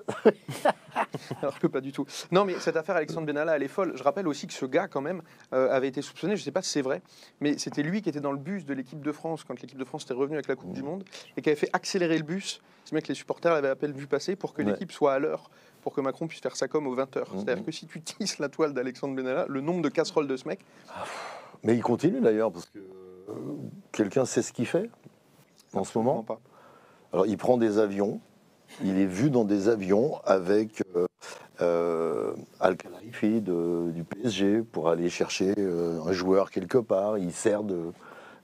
Alors que pas du tout. Non, mais cette affaire Alexandre Benalla, elle est folle. Je rappelle aussi que ce gars, quand même, avait été soupçonné, je ne sais pas si c'est vrai, mais c'était lui qui était dans le bus de l'équipe de France quand l'équipe de France était revenue avec la Coupe du Monde et qui avait fait accélérer le bus. C'est bien que les supporters avaient à peine vu passer pour que l'équipe soit à l'heure, pour que Macron puisse faire sa com aux 20h. C'est-à-dire que si tu tisses la toile d'Alexandre Benalla, le nombre de casseroles de ce mec... Mais il continue d'ailleurs, parce que quelqu'un sait ce qu'il fait en ce moment. Pas. Alors il prend des avions, il est vu dans des avions avec Al-Khelaifi du PSG pour aller chercher un joueur quelque part. Il sert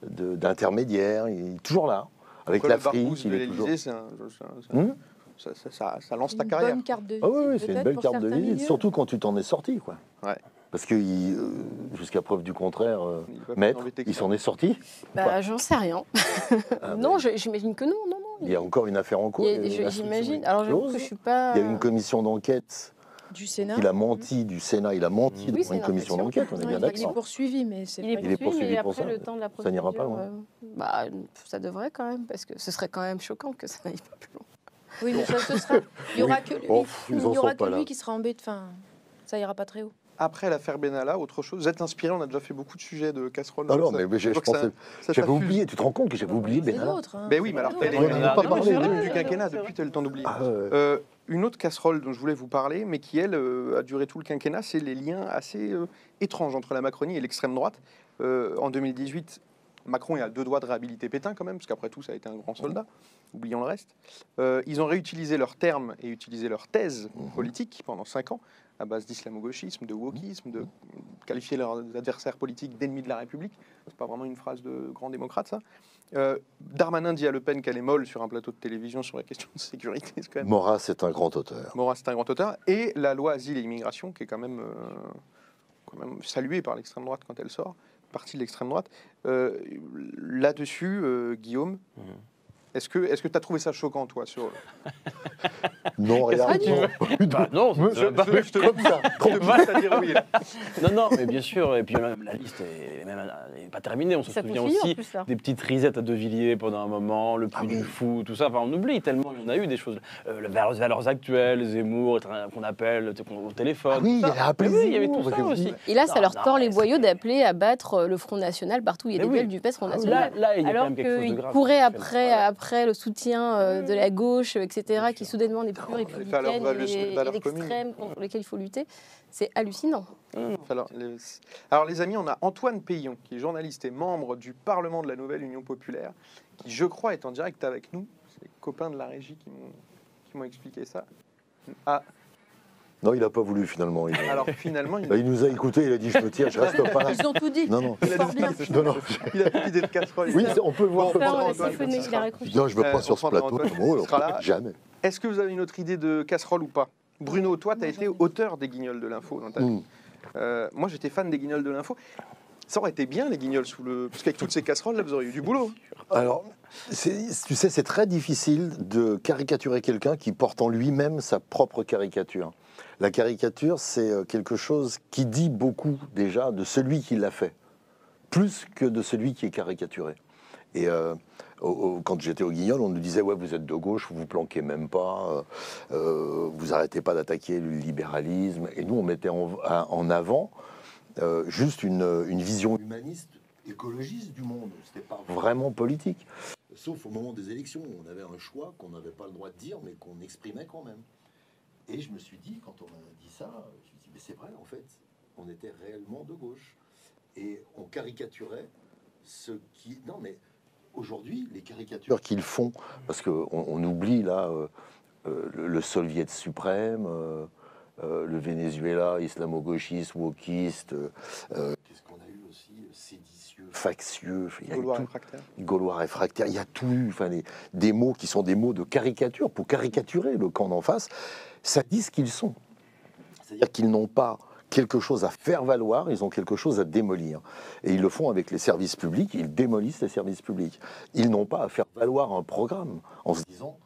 d'intermédiaire, il est toujours là. Avec la frise, il est toujours... Ça lance ta carrière. Une bonne carte de visite. Ah oui, c'est une belle carte de visite, surtout quand tu t'en es sorti, quoi. Ouais. Parce que jusqu'à preuve du contraire, Maître, il s'en est sorti. J'en sais rien. Non, j'imagine que non. Il y a encore une affaire en cours. J'imagine. Alors j'avoue que je suis pas. Il y a une commission d'enquête. Du Sénat. Il a menti du Sénat, il a menti devant une commission d'enquête, on est bien d'accord. Il est poursuivi, mais c'est il est poursuivi pour après ça. le temps de la procédure. Ça n'ira pas loin. Ça devrait quand même, parce que ce serait quand même choquant que ça n'aille pas plus loin. Oui, mais ça, il n'y aura que lui qui sera embêté. Enfin, ça ira pas très haut. Après l'affaire Benalla, autre chose, vous êtes inspiré, on a déjà fait beaucoup de sujets de casseroles. Alors, mais je pensais, j'avais oublié, tu te rends compte que j'avais oublié Benalla. Ben oui, mais alors, on n'a pas parlé du quinquennat, depuis tu as le temps d'oublier. Une autre casserole dont je voulais vous parler, mais qui, elle, a duré tout le quinquennat, c'est les liens assez étranges entre la Macronie et l'extrême droite. En 2018, Macron est à 2 doigts de réhabiliter Pétain quand même, parce qu'après tout, ça a été un grand soldat. Oublions le reste. Ils ont réutilisé leurs termes et utilisé leurs thèses politiques pendant 5 ans, à base d'islamo-gauchisme, de wokisme, de qualifier leurs adversaires politiques d'ennemis de la République. C'est pas vraiment une phrase de grand démocrate, ça. Darmanin dit à Le Pen qu'elle est molle sur un plateau de télévision sur la question de sécurité. Quand même... Maurras, c'est un grand auteur. Maurras, c'est un grand auteur. Et la loi Asile et Immigration, qui est quand même saluée par l'extrême droite quand elle sort, partie de l'extrême droite. Là-dessus, Guillaume, est-ce que tu as trouvé ça choquant, toi sur... Non, regarde. Non, je te comme ça. À dire oui. Non, mais bien sûr. Et puis même, la liste est pas terminée. On se souvient aussi des petites risettes à De Villiers pendant un moment, le Puy du Fou, tout ça. Enfin, on oublie tellement. Il y en a eu des choses. Valeurs actuelles, Zemmour, qu'on appelle au téléphone. Ah oui, il a appelé Zemmour. Il y avait tout ça aussi. Et là, ça leur tord les boyaux d'appeler à battre le Front National partout où il y a des belles du PS Front National. Alors qu'ils couraient après le soutien de la gauche, etc., qui soudainement n'est plus républicaine et l'extrême contre lesquels il faut lutter. C'est hallucinant. Alors les amis, on a Antoine Peillon, qui est journaliste et membre du Parlement de la Nouvelle Union Populaire, qui, je crois, est en direct avec nous. C'est les copains de la régie qui m'ont expliqué ça. Non, il n'a pas voulu finalement. Alors finalement, il nous a écoutés, il a dit je me tire, je reste pas là. Ils ont tout dit. Non. Il a plus d'idée de casserole. Oui, on peut voir. Non, je veux pas sur ce plateau. Jamais. Est-ce que vous avez une autre idée de casserole ou pas? Bruno, toi, tu as été auteur des Guignols de l'info dans ta vie. Moi, j'étais fan des Guignols de l'info. Ça aurait été bien, les guignols sous le... Parce qu'avec toutes ces casseroles, là, vous auriez eu du boulot. Alors, tu sais, c'est très difficile de caricaturer quelqu'un qui porte en lui-même sa propre caricature. La caricature, c'est quelque chose qui dit beaucoup déjà de celui qui l'a fait, plus que de celui qui est caricaturé. Et quand j'étais au Guignol, on nous disait « ouais, vous êtes de gauche, vous vous planquez même pas, vous arrêtez pas d'attaquer le libéralisme ». Et nous, on mettait en avant juste une vision humaniste, écologiste du monde. C'était pas vraiment politique. Sauf au moment des élections, où on avait un choix qu'on n'avait pas le droit de dire, mais qu'on exprimait quand même. Et je me suis dit, quand on a dit ça, je me suis dit, mais c'est vrai, en fait, on était réellement de gauche. Et on caricaturait ce qui... Non, mais aujourd'hui, les caricatures qu'ils font, parce qu'on oublie là le soviet suprême, le Venezuela, islamo-gauchiste, wokiste, qu'est-ce qu'on a eu aussi, séditieux, factieux, Gaulois réfractaire, il y a tout eu, enfin, des mots qui sont des mots de caricature, pour caricaturer le camp d'en face, ça dit ce qu'ils sont. C'est-à-dire qu'ils n'ont pas quelque chose à faire valoir, ils ont quelque chose à démolir. Et ils le font avec les services publics, ils démolissent les services publics. Ils n'ont pas à faire valoir un programme en se disant...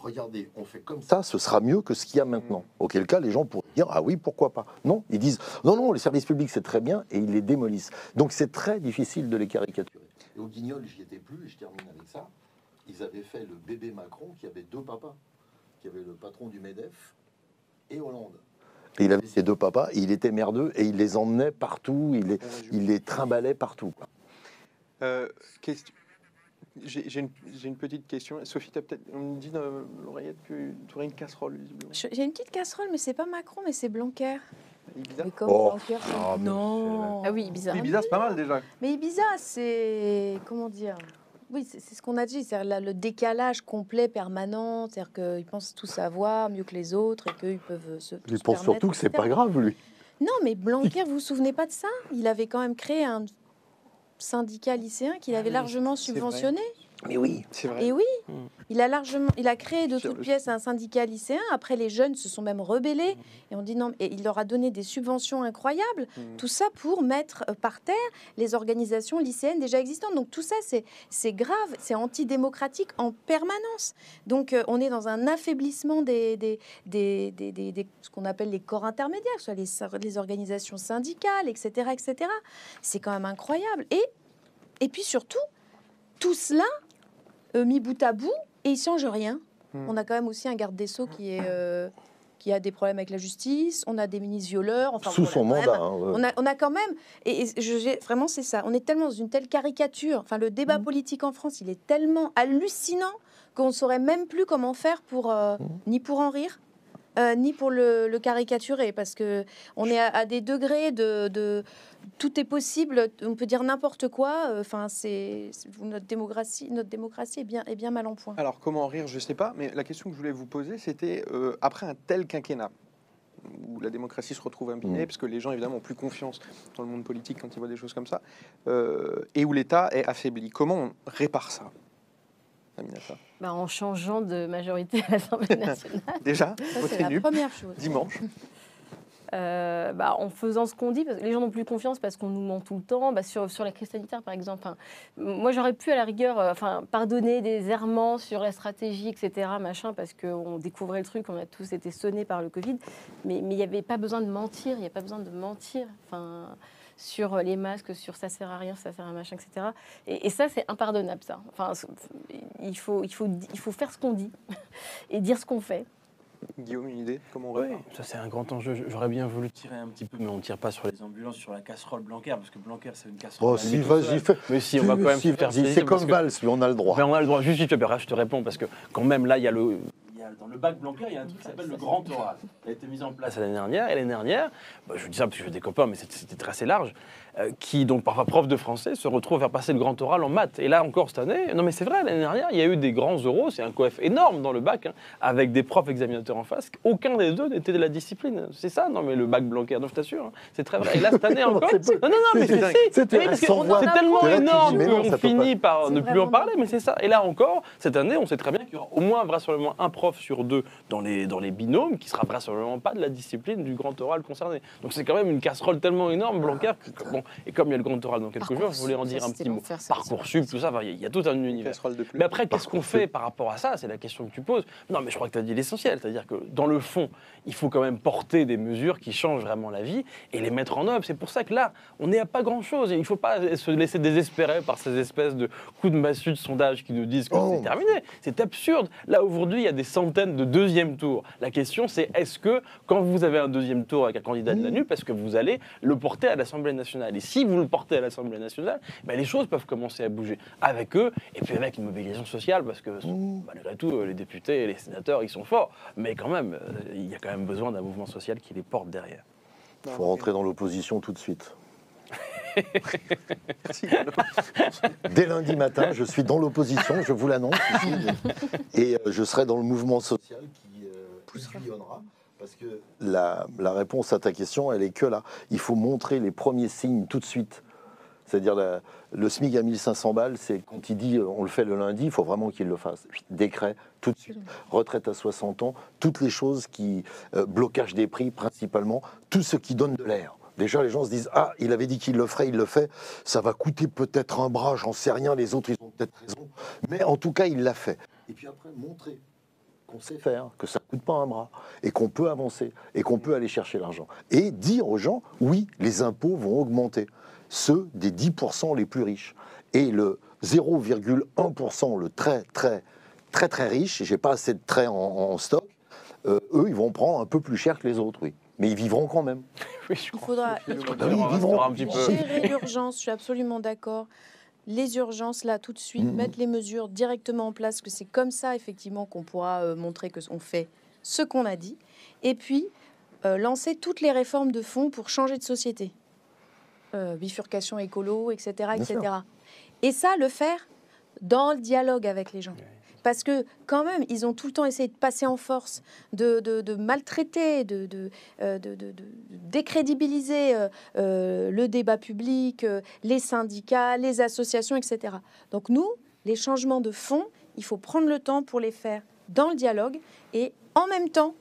Regardez, on fait comme ça, ce sera mieux que ce qu'il y a maintenant. Auquel cas, les gens pourraient dire « Ah oui, pourquoi pas ?» Non, ils disent « Non, non, les services publics, c'est très bien » et ils les démolissent. Donc c'est très difficile de les caricaturer. Et au Guignol, j'y étais plus, et je termine avec ça. Ils avaient fait le bébé Macron qui avait deux papas, qui avait le patron du MEDEF et Hollande. Et il avait ces deux papas, et il était merdeux, et il les emmenait partout, il les trimballait partout. J'ai une petite question. Sophie, on me dit dans l'oreillette que tu aurais une casserole, visiblement. J'ai une petite casserole, mais c'est pas Macron, mais c'est Blanquer. Ibiza. Mais comme Blanquer, non. Ah oui, Ibiza. Ibiza, c'est pas mal déjà. Mais Ibiza, c'est... Comment dire ? Oui, c'est ce qu'on a dit, c'est le décalage complet, permanent, c'est-à-dire qu'ils pensent tout savoir, mieux que les autres, et qu'ils peuvent se Il pense surtout que c'est pas grave, lui. Non, mais Blanquer, vous vous souvenez pas de ça ? Il avait quand même créé un syndicat lycéen qu'il avait largement subventionné. Mais oui, c'est vrai. Et oui, il a créé de toutes pièces un syndicat lycéen. Après, les jeunes se sont même rebellés et on dit non. Et il leur a donné des subventions incroyables. Tout ça pour mettre par terre les organisations lycéennes déjà existantes. Donc tout ça, c'est grave, c'est antidémocratique en permanence. Donc on est dans un affaiblissement des ce qu'on appelle les corps intermédiaires, soit les organisations syndicales, etc., etc. C'est quand même incroyable. Et puis surtout, tout cela mis bout à bout, et il ne change rien. On a quand même aussi un garde des Sceaux qui a des problèmes avec la justice, on a des ministres violeurs. Enfin, sous son mandat. On a quand même... vraiment, c'est ça. On est tellement dans une telle caricature. Enfin, le débat politique en France, il est tellement hallucinant qu'on ne saurait même plus comment faire pour ni pour en rire, ni pour le caricaturer, parce que on est à des degrés de tout est possible, on peut dire n'importe quoi. Enfin, notre démocratie est bien mal en point. Alors comment en rire, je sais pas, mais la question que je voulais vous poser, c'était après un tel quinquennat où la démocratie se retrouve impinée, parce que les gens évidemment ont plus confiance dans le monde politique quand ils voient des choses comme ça, et où l'État est affaibli. Comment on répare ça? En changeant de majorité à l'Assemblée nationale. Déjà, c'est la première chose. Dimanche. En faisant ce qu'on dit, parce que les gens n'ont plus confiance parce qu'on nous ment tout le temps. Sur la crise sanitaire, par exemple, moi j'aurais pu à la rigueur pardonner des errements sur la stratégie, etc., parce qu'on découvrait le truc, on a tous été sonnés par le Covid, mais il n'y avait pas besoin de mentir, sur les masques, sur ça sert à rien, ça sert à machin, etc. Et ça, c'est impardonnable, ça. Il faut faire ce qu'on dit et dire ce qu'on fait. Guillaume, une idée? Comment on répare? Ça, c'est un grand enjeu. J'aurais bien voulu tirer un petit peu, mais on ne tire pas sur les ambulances, sur la casserole Blanquer, parce que Blanquer, c'est une casserole. Oh, si, vas-y, fais. Mais si, on va quand même se faire plaisir. C'est comme Valls, lui, on a le droit. Mais on a le droit. Juste, je te réponds, parce que quand même, là, il y a dans le bac Blanquer, il y a un truc qui s'appelle le grand oral. Ça a été mis en place l'année dernière. Et l'année dernière, je dis ça parce que j'ai des copains, mais c'était assez large, qui, donc, parfois prof de français, se retrouvent à faire passer le grand oral en maths. Et là, encore cette année, non mais c'est vrai, l'année dernière, il y a eu des grands oraux, c'est un coef énorme dans le bac, avec des profs examinateurs en face. Aucun des deux n'était de la discipline. C'est ça, non mais le bac Blanquer, non, je t'assure, c'est très vrai. Et là, cette année encore, non, mais c'est tellement énorme qu'on finit par ne plus en parler, mais c'est ça. Et là encore, cette année, on sait très bien qu'il y aura au moins vraisemblablement un prof sur deux dans les binômes qui sera vraisemblablement pas de la discipline du grand oral concerné. Donc c'est quand même une casserole tellement énorme, Blanquer, que bon, Et comme il y a le grand oral dans quelques jours, je voulais en dire un petit mot. Parcoursup, tout ça, il y a tout un univers. Mais après, qu'est-ce qu'on fait par rapport à ça? C'est la question que tu poses. Non, mais je crois que tu as dit l'essentiel. C'est-à-dire que dans le fond, il faut quand même porter des mesures qui changent vraiment la vie et les mettre en œuvre. C'est pour ça que là, on n'est à pas grand-chose. Il ne faut pas se laisser désespérer par ces espèces de coups de massue de sondage qui nous disent que c'est terminé. C'est absurde. Là, aujourd'hui, il y a des centaines de deuxième tours. La question, c'est est-ce que, quand vous avez un deuxième tour avec un candidat de la NUP, est-ce que vous allez le porter à l'Assemblée nationale? Et si vous le portez à l'Assemblée nationale, ben, les choses peuvent commencer à bouger avec eux et puis avec une mobilisation sociale, parce que malgré tout, les députés et les sénateurs, ils sont forts. Mais quand même, il y a quand même besoin d'un mouvement social qui les porte derrière. Il faut rentrer dans l'opposition tout de suite. Dès lundi matin, je suis dans l'opposition, je vous l'annonce ici, et je serai dans le mouvement social qui poussillonnera. Parce que la réponse à ta question, elle est que là. Il faut montrer les premiers signes tout de suite. C'est-à-dire le SMIC à 1500 balles, c'est quand il dit on le fait le lundi, il faut vraiment qu'il le fasse. Décret, tout de suite. Retraite à 60 ans, toutes les choses qui blocage des prix principalement, tout ce qui donne de l'air. Déjà, les gens se disent « Ah, il avait dit qu'il le ferait, il le fait. Ça va coûter peut-être un bras, j'en sais rien. Les autres, ils ont peut-être raison. Mais en tout cas, il l'a fait. » Et puis après, montrer qu'on sait faire, que ça ne coûte pas un bras, et qu'on peut avancer, et qu'on peut aller chercher l'argent. Et dire aux gens « Oui, les impôts vont augmenter. Ceux des 10% les plus riches. Et le 0,1%, le très riche, et je n'ai pas assez de traits en stock, eux, ils vont prendre un peu plus cher que les autres, oui. Mais ils vivront quand même. Il faudra gérer l'urgence, je suis absolument d'accord. Les urgences, là, tout de suite, mettre les mesures directement en place, que c'est comme ça, effectivement, qu'on pourra montrer qu'on fait ce qu'on a dit. Et puis, lancer toutes les réformes de fond pour changer de société. Bifurcation écolo, etc., etc. Et ça, le faire dans le dialogue avec les gens. Parce que quand même, ils ont tout le temps essayé de passer en force, de maltraiter, de décrédibiliser le débat public, les syndicats, les associations, etc. Donc nous, les changements de fond, il faut prendre le temps pour les faire dans le dialogue et en même temps,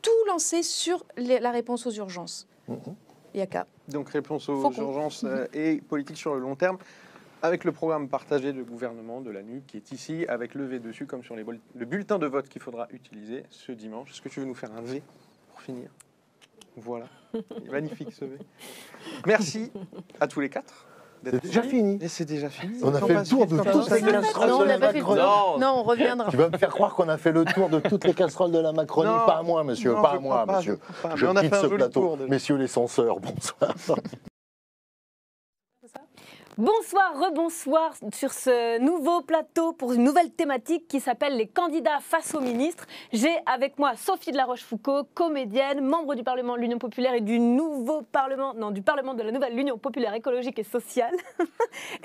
tout lancer sur la réponse aux urgences. Il y a qu'à. Donc réponse aux urgences et politique sur le long terme. Avec le programme partagé de gouvernement de la NUP qui est ici, avec le V dessus, comme sur le bulletin de vote qu'il faudra utiliser ce dimanche. Est-ce que tu veux nous faire un V pour finir? Voilà, magnifique ce V. Merci à tous les quatre. C'est déjà fini. Et c'est déjà fini. On a fait le tour de toutes les casseroles de la Macronie. Non, on reviendra. Tu vas me faire croire qu'on a fait le tour de toutes les casseroles de la Macronie. Non, pas à moi, monsieur. Non, pas à moi, monsieur. Je quitte ce plateau. Messieurs les censeurs, bonsoir. Bonsoir, rebonsoir sur ce nouveau plateau pour une nouvelle thématique qui s'appelle les candidats face aux ministres. J'ai avec moi Sophie de la Rochefoucauld, comédienne, membre du Parlement de l'Union populaire et du nouveau Parlement, non, du Parlement de la nouvelle Union populaire écologique et sociale,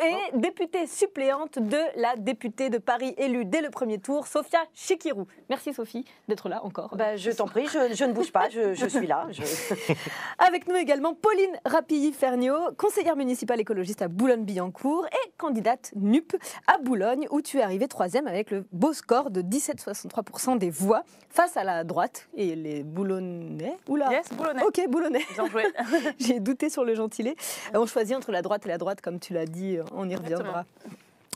et députée suppléante de la députée de Paris élue dès le premier tour, Sophia Chikirou. Merci Sophie d'être là encore. Bah, je t'en prie, je ne bouge pas, je suis là. Avec nous également Pauline Rapilly-Ferniaud, conseillère municipale écologiste à Boulogne-Billancourt et candidate NUP à Boulogne, où tu es arrivée 3e avec le beau score de 17,63% des voix face à la droite et les Boulonnais. Oula. Yes, Boulonnais. Ok, Boulonnais. Ils ont joué. J'ai douté sur le gentilé. On choisit entre la droite et la droite, comme tu l'as dit, on y reviendra.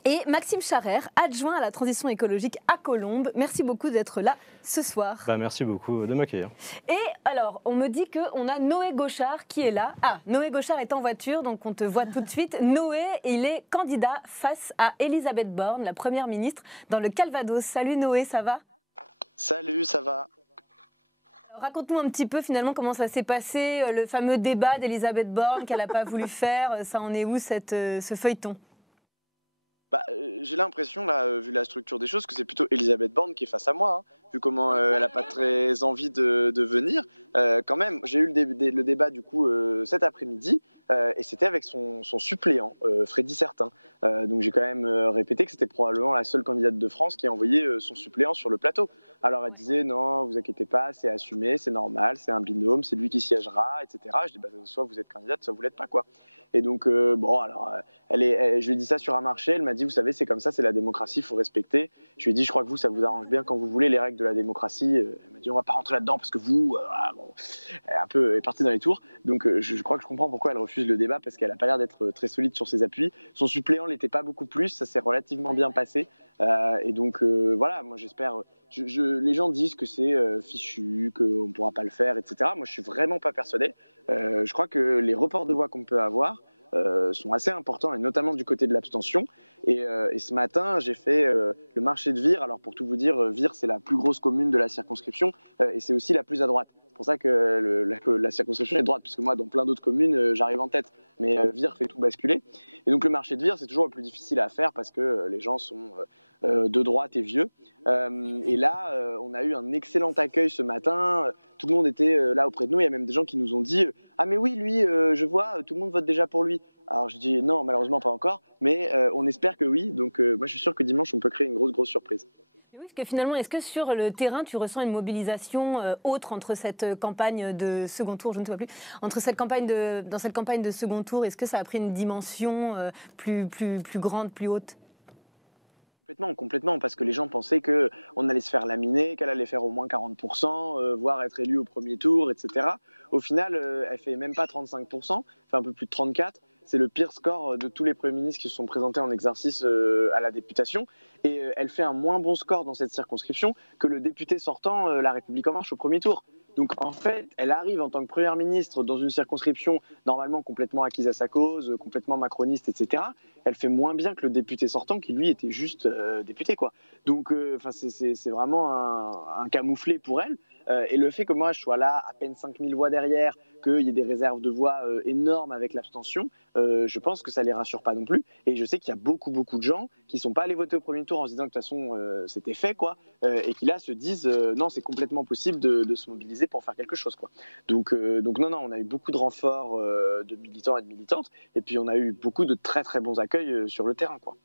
Et Maxime Charrère, adjoint à la transition écologique à Colombes. Merci beaucoup d'être là ce soir. Merci beaucoup de m'accueillir. Et alors, on me dit qu'on a Noé Gauchard qui est là. Ah, Noé Gauchard est en voiture, donc on te voit tout de suite. Noé, il est candidat face à Elisabeth Borne, la Première ministre, dans le Calvados. Salut Noé, ça va? Salut, ça va. Raconte-nous un petit peu finalement comment ça s'est passé, le fameux débat d'Elisabeth Borne qu'elle n'a pas voulu faire. Ça en est où ce feuilleton? J'ai l'impression, là, vu la structure des choses, que c'est plutôt Elisabeth Borne qui est face à moi, hein, vu comment elle n'a pas très envie de venir. Quand même, j'ai eu le débat du coup cet après-midi, et c'était avec son suppléant, Freddy Certain. Donc j'ai quand même répété que c'était probablement la seule candidate de France qui a envoyé son suppléant sur le plateau. Alors elle disait non, vous inquiétez pas, c'est assumé, c'est normal, c'est un binôme, c'est lui qui siégera, etc. Je dis soit vous êtes candidate, soit vous l'êtes pas, quoi. Et donc, je lui ai dit ça sur un marché, elle m'a dit, vous savez, c'est comme ça, c'est la démocratie, il faut respecter. Je lui ai dit, je crois que vous, ça vous arrange bien quand vous voulez les règles de la démocratie. Elle m'a dit, dit on va pas rentrer là-dedans parce que vous, elle est partie dans les tours. Donc je crois que je comprends pourquoi elle refuse le débat, parce qu'elle a pas l'air d'être très solide sur ses appuis. Son suppléant l'était pas beaucoup plus, ça s'est relativement bien passé. Et donc voilà, moi j'espère. Les gens disent que c'est fichu, qu'on ne pourra pas le faire, etc. Moi, je suis vraiment pas persuadé. Je crois que les reports de voix qu'on peut avoir sont assez importants, et notamment du côté de l'abstention. Et ce matin, j'ai fait le marché de Vire. Alors, pour tout vous dire, Vire, c'est la plus grosse commune de la circonscription et c'est aussi la plus à droite. C'est pour ça que la circonscription est de droite, parce que moi, dans plein d'autres communes, j'arrive en tête. Mais Vire fait tout basculer. Et donc, le marché de Vire, c'est toujours le plus difficile à faire parce que les gens sont de droite et vieux. Et là, on a eu un excellent accueil ce matin. Tout le monde était là auprès de nous. Il y a même des gens qui nous ont dit ah mais oui, lui, je vois, tout le monde vote déjà pour lui. Alors je dis non, malheureusement pas encore, mais on espère que oui. Donc moi je suis sûr que dimanche on peut créer une grosse surprise. Oui, parce que finalement, est-ce que sur le terrain, tu ressens une mobilisation autre entre cette campagne de second tour, je ne sais pas plus, entre dans cette campagne de second tour, est-ce que ça a pris une dimension plus grande, plus haute ? Complètement, parce que les gens pensaient qu'on allait se faire laminer, qu'elle allait faire au moins 40%, voire être élue au premier tour, etc. Au final, elle fait même pas 35%, elle fait un peu plus de 34%. C'est le pire score de tous les premiers ministres qui se sont présentés en exercice à la députation. Et elle fait un moins bon score dans cette circonscription que le député sortant La République En Marche au premier tour. Donc en fait, elle arrive en tant que première ministre dans une circonscription normalement complètement acquise à sa cause, complètement macroniste, etc. Elle fait moins bien que le député sortant qui lui était juste député, quoi. Donc c'est vraiment un camouflet pour elle. Et le fait que moi je sois là à peine 5000 voix derrière, qu'il y ait des réserves de voix énormes avec l'abstention, je pense que ça les rassure pas non plus. Et je sais qu'il y a beaucoup de gens qui sont pas allés voter au premier tour en se disant que de toute façon c'était fait, quoi, et qui là se disent non, c'est complètement possible de se mobiliser pour faire quelque chose, quoi. Donc non, on a eu beaucoup de renforts de militants et de militantes, et puis on a eu beaucoup de très bons accueils sur le terrain, quoi.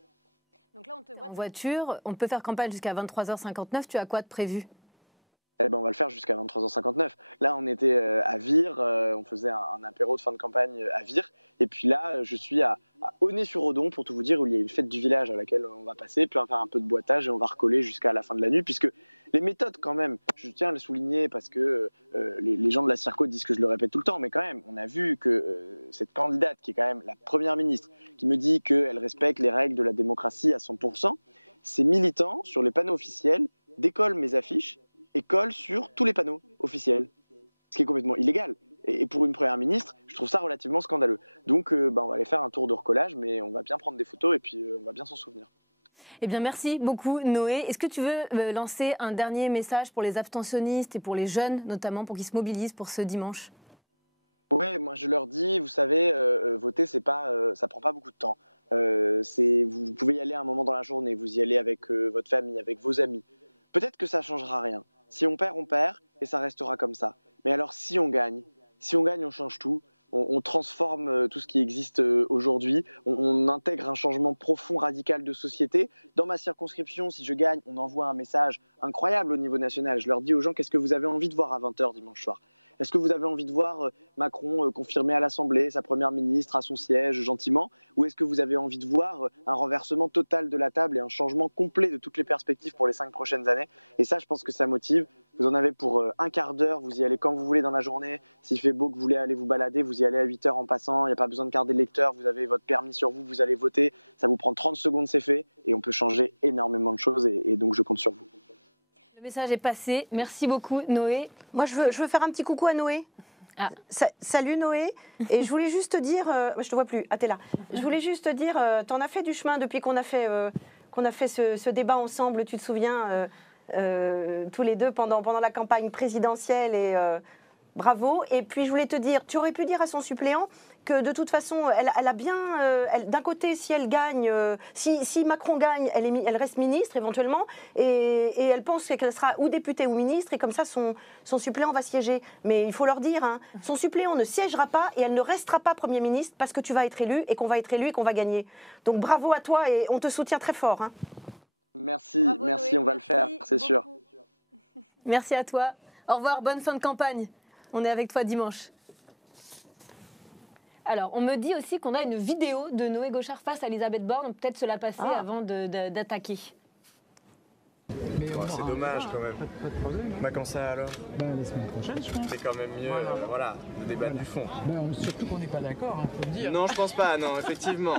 Donc là on te voit en voiture, on peut faire campagne jusqu'à 23h59, tu as quoi de prévu ? Eh ben, on va le faire jusqu'à 23h59. Là, on était à Vire, on faisait un apéro de fin de campagne à Vire. Et puis là, je suis à Aunay-sur-Odon, pour tout vous dire, où il y a une fête du village à laquelle on va passer, puis on va faire un peu de boitage et on va recoller jusqu'à la fin de la nuit, puisque les méthodes, quand même, je tiens à le souligner parce que les gens de la Circo disent que je le répète tout le temps, mais quand même, on a vu que cette candidate, qui est quand même la première ministre, qui me dit qu'elle respecte les règles de la démocratie à 100%, ses militants, sur les panneaux officiels, décollent mes affiches et colle sur tous les panneaux officiels, ce qui est complètement illégal. Et pour une première ministre, je trouve ça relativement scandaleux. Donc on va aller faire un tour de recollage, mais on va bien prendre des photos et puis on va bien s'en souvenir. Eh bien, merci beaucoup, Noé. Est-ce que tu veux lancer un dernier message pour les abstentionnistes et pour les jeunes, notamment, pour qu'ils se mobilisent pour ce dimanche ? Oui, moi je leur dis, vous savez, voter, ça prend pas beaucoup de temps. Vous pouvez y aller à un moment dans la journée, vous y allez avec votre famille, avec vos amis. Peut-être que ça changera rien. Si on perd et ça restera comme ça. Mais alors si on gagne, on change tout. On transforme tout ce qui existe aujourd'hui. On intègre un changement profond, radical de société. Dans ma circonscription, si je gagne, on envoie un message incroyable au niveau national. Je leur dis aux gens, qu'est-ce que vous avez envie de voir à 20h dimanche soir ? Est-ce que vous avez envie de voir Macron confirmer à l'Assemblée, sa première ministre à son siège gentiment ? Ou est-ce que vous avez envie de voir un renversement total de la table et un changement complet de toutes les perspectives pour les 5 prochaines années ? Et ça, je pense que ça motive. Vous en avez pour un quart d'heure, vous y allez quand vous voulez dans la journée. S'il fait beau, que vous voulez aller vous balader, vous y allez à 8h en passant. Il n'y a pas besoin de carte d'électeur, vous avez votre permis sur vous, vous allez voter. Ça vous prend 30 secondes, c'est fait. Et on peut changer énormément de choses et donc je compte sur vous. Le message est passé. Merci beaucoup, Noé. Moi, je veux faire un petit coucou à Noé. Ah. Salut Noé. Et je voulais juste te dire, je te vois plus. Ah, t'es là. Je voulais juste te dire, t'en as fait du chemin depuis qu'on a fait ce débat ensemble. Tu te souviens, tous les deux pendant la campagne présidentielle et bravo. Et puis je voulais te dire, tu aurais pu dire à son suppléant que de toute façon, elle a bien, d'un côté, si elle gagne, si Macron gagne, elle reste ministre éventuellement, et elle pense qu'elle sera ou députée ou ministre, et comme ça, son suppléant va siéger. Mais il faut leur dire, hein, son suppléant ne siégera pas, et elle ne restera pas Premier ministre, parce que tu vas être élu, et qu'on va être élu, et qu'on va gagner. Donc bravo à toi, et on te soutient très fort. Hein. Merci, bravo, merci, Noé, on va le faire, c'est sûr. Merci à toi. Au revoir, bonne fin de campagne. On est avec toi dimanche. Alors, on me dit aussi qu'on a une vidéo de Noé Gauchard face à Elisabeth Borne. Peut-être se la passer avant d'attaquer. Mais c'est dommage quand même. Pas de problème. Bah quand ça alors? La semaine prochaine, je pense. C'est quand même mieux, voilà, de débattre du fond. Surtout qu'on n'est pas d'accord, faut le dire. Non, je pense pas, non, effectivement.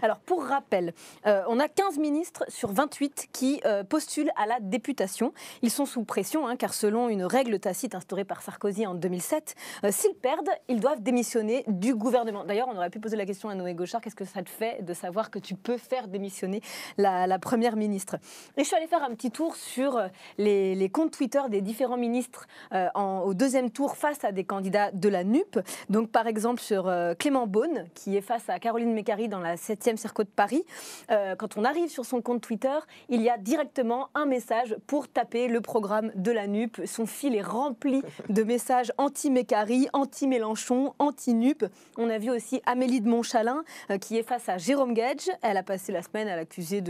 Alors, pour rappel, on a 15 ministres sur 28 qui postulent à la députation. Ils sont sous pression, car selon une règle tacite instaurée par Sarkozy en 2007, s'ils perdent, ils doivent démissionner du gouvernement. D'ailleurs, on aurait pu poser la question à Noé Gauchard, qu'est-ce que ça te fait de savoir que tu peux faire démissionner la première ministre? Et je suis allée faire un petit tour sur les comptes Twitter des différents ministres au deuxième tour face à des candidats de la NUP. Donc, par exemple, sur Clément Beaune, qui est face à Caroline Mécari dans la 7e Circo de Paris. Quand on arrive sur son compte Twitter, il y a directement un message pour taper le programme de la NUP. Son fil est rempli de messages anti-Mécari, anti-Mélenchon, anti-NUP. On a vu aussi Amélie de Montchalin qui est face à Jérôme Guedj. Elle a passé la semaine à l'accuser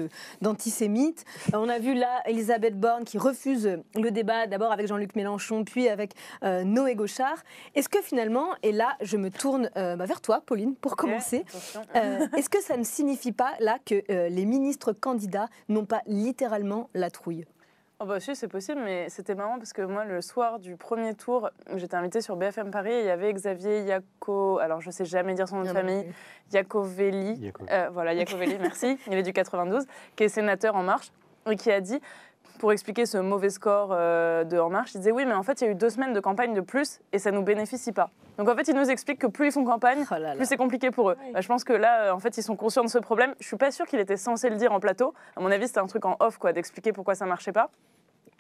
d'antisémite. On a vu là Elisabeth Borne qui refuse le débat d'abord avec Jean-Luc Mélenchon puis avec Noé Gauchard. Est-ce que finalement, et là je me tourne vers toi Pauline pour commencer, est-ce que ça ne signifie pas là que les ministres candidats n'ont pas littéralement la trouille? Oh bah si, c'est possible, mais c'était marrant parce que moi, le soir du premier tour, j'étais invitée sur BFM Paris et il y avait Xavier alors je sais jamais dire son nom de famille, Iacovelli, voilà, Iacovelli, merci, il est du 92, qui est sénateur En Marche, et qui a dit, pour expliquer ce mauvais score de En Marche, il disait oui, mais en fait, il y a eu 2 semaines de campagne de plus et ça ne nous bénéficie pas. Donc en fait, il nous explique que plus ils font campagne, plus c'est compliqué pour eux. Oui. Bah, je pense que là, en fait, ils sont conscients de ce problème. Je suis pas sûre qu'il était censé le dire en plateau. À mon avis, c'était un truc en off, quoi, d'expliquer pourquoi ça marchait pas.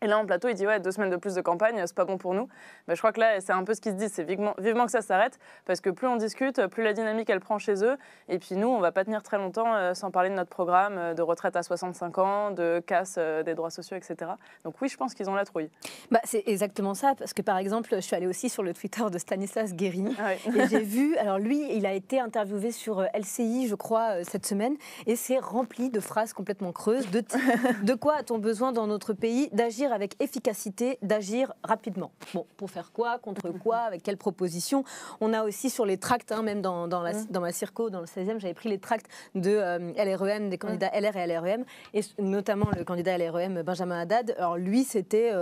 Et là, en plateau, il dit ouais, 2 semaines de plus de campagne, c'est pas bon pour nous. Bah, je crois que là, c'est un peu ce qu'ils se disent, c'est vivement que ça s'arrête, parce que plus on discute, plus la dynamique elle prend chez eux. Et puis nous, on va pas tenir très longtemps sans parler de notre programme de retraite à 65 ans, de casse des droits sociaux, etc. Donc oui, je pense qu'ils ont la trouille. Bah, c'est exactement ça, parce que par exemple, je suis allée aussi sur le Twitter de Stanislas Guérini et j'ai vu, alors lui, il a été interviewé sur LCI, je crois, cette semaine, et c'est rempli de phrases complètement creuses, de quoi a-t-on besoin dans notre pays? D'agir avec efficacité, d'agir rapidement. Bon, pour faire quoi? Contre quoi? Avec quelles propositions? On a aussi sur les tracts, même dans ma circo, dans le 16e, j'avais pris les tracts de LREM, des candidats LR et LREM, et notamment le candidat LREM, Benjamin Haddad. Alors lui, c'était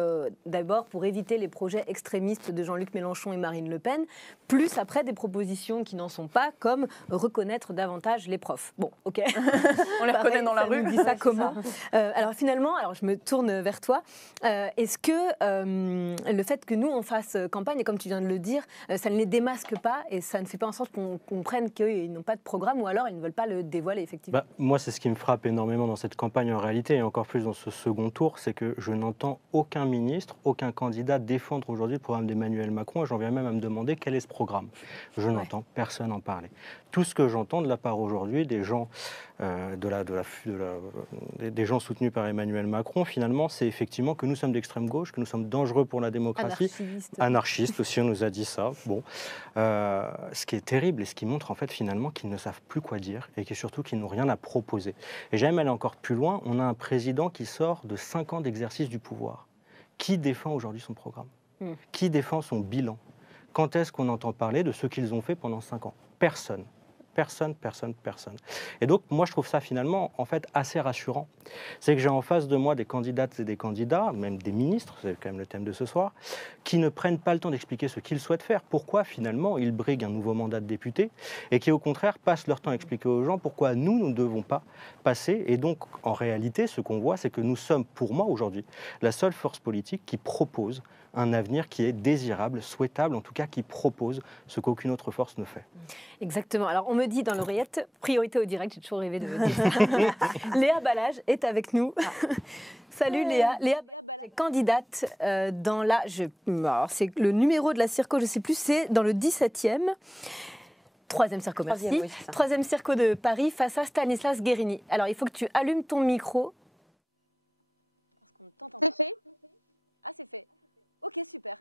d'abord pour éviter les projets extrémistes de Jean-Luc Mélenchon et Marine Le Pen, plus après des propositions qui n'en sont pas, comme reconnaître davantage les profs. Bon, ok. On les reconnaît dans la rue. Nous dit ça comment? Alors finalement, je me tourne vers toi. Est-ce que le fait que nous, on fasse campagne, et comme tu viens de le dire, ça ne les démasque pas et ça ne fait pas en sorte qu'on comprenne qu'ils n'ont pas de programme ou alors ils ne veulent pas le dévoiler, effectivement? Moi, c'est ce qui me frappe énormément dans cette campagne en réalité, et encore plus dans ce second tour, c'est que je n'entends aucun ministre, aucun candidat défendre aujourd'hui le programme d'Emmanuel Macron, et j'en viens même à me demander quel est ce programme. Je n'entends personne en parler. Tout ce que j'entends de la part aujourd'hui des gens, des gens soutenus par Emmanuel Macron, finalement, c'est effectivement que nous sommes d'extrême gauche, que nous sommes dangereux pour la démocratie. Anarchistes aussi, on nous a dit ça. Bon. Ce qui est terrible et ce qui montre en fait finalement qu'ils ne savent plus quoi dire et surtout qu'ils n'ont rien à proposer. Et j'aime aller encore plus loin, on a un président qui sort de 5 ans d'exercice du pouvoir. Qui défend aujourd'hui son programme? Qui défend son bilan? Quand est-ce qu'on entend parler de ce qu'ils ont fait pendant 5 ans? Personne. Personne. Et donc, moi, je trouve ça finalement, en fait, assez rassurant. C'est que j'ai en face de moi des candidates et des candidats, même des ministres, c'est quand même le thème de ce soir, qui ne prennent pas le temps d'expliquer ce qu'ils souhaitent faire, pourquoi finalement ils briguent un nouveau mandat de député, et qui au contraire passent leur temps à expliquer aux gens pourquoi nous ne devons pas passer. Et donc, en réalité, ce qu'on voit, c'est que nous sommes, pour moi aujourd'hui, la seule force politique qui propose un avenir qui est désirable, souhaitable, en tout cas qui propose ce qu'aucune autre force ne fait. Exactement. Alors on me dit dans l'oreillette, priorité au direct, j'ai toujours rêvé de dire ça. Léa Balage est avec nous. Salut Léa. Léa Balage, candidate dans la... c'est le numéro de la circo, je ne sais plus, c'est dans le 17e. Troisième circo, merci. Troisième circo de Paris face à Stanislas Guérini. Alors il faut que tu allumes ton micro. Parce qu'on ne t'entend pas. C'est fait. Ah, c'est fait. Ok, super.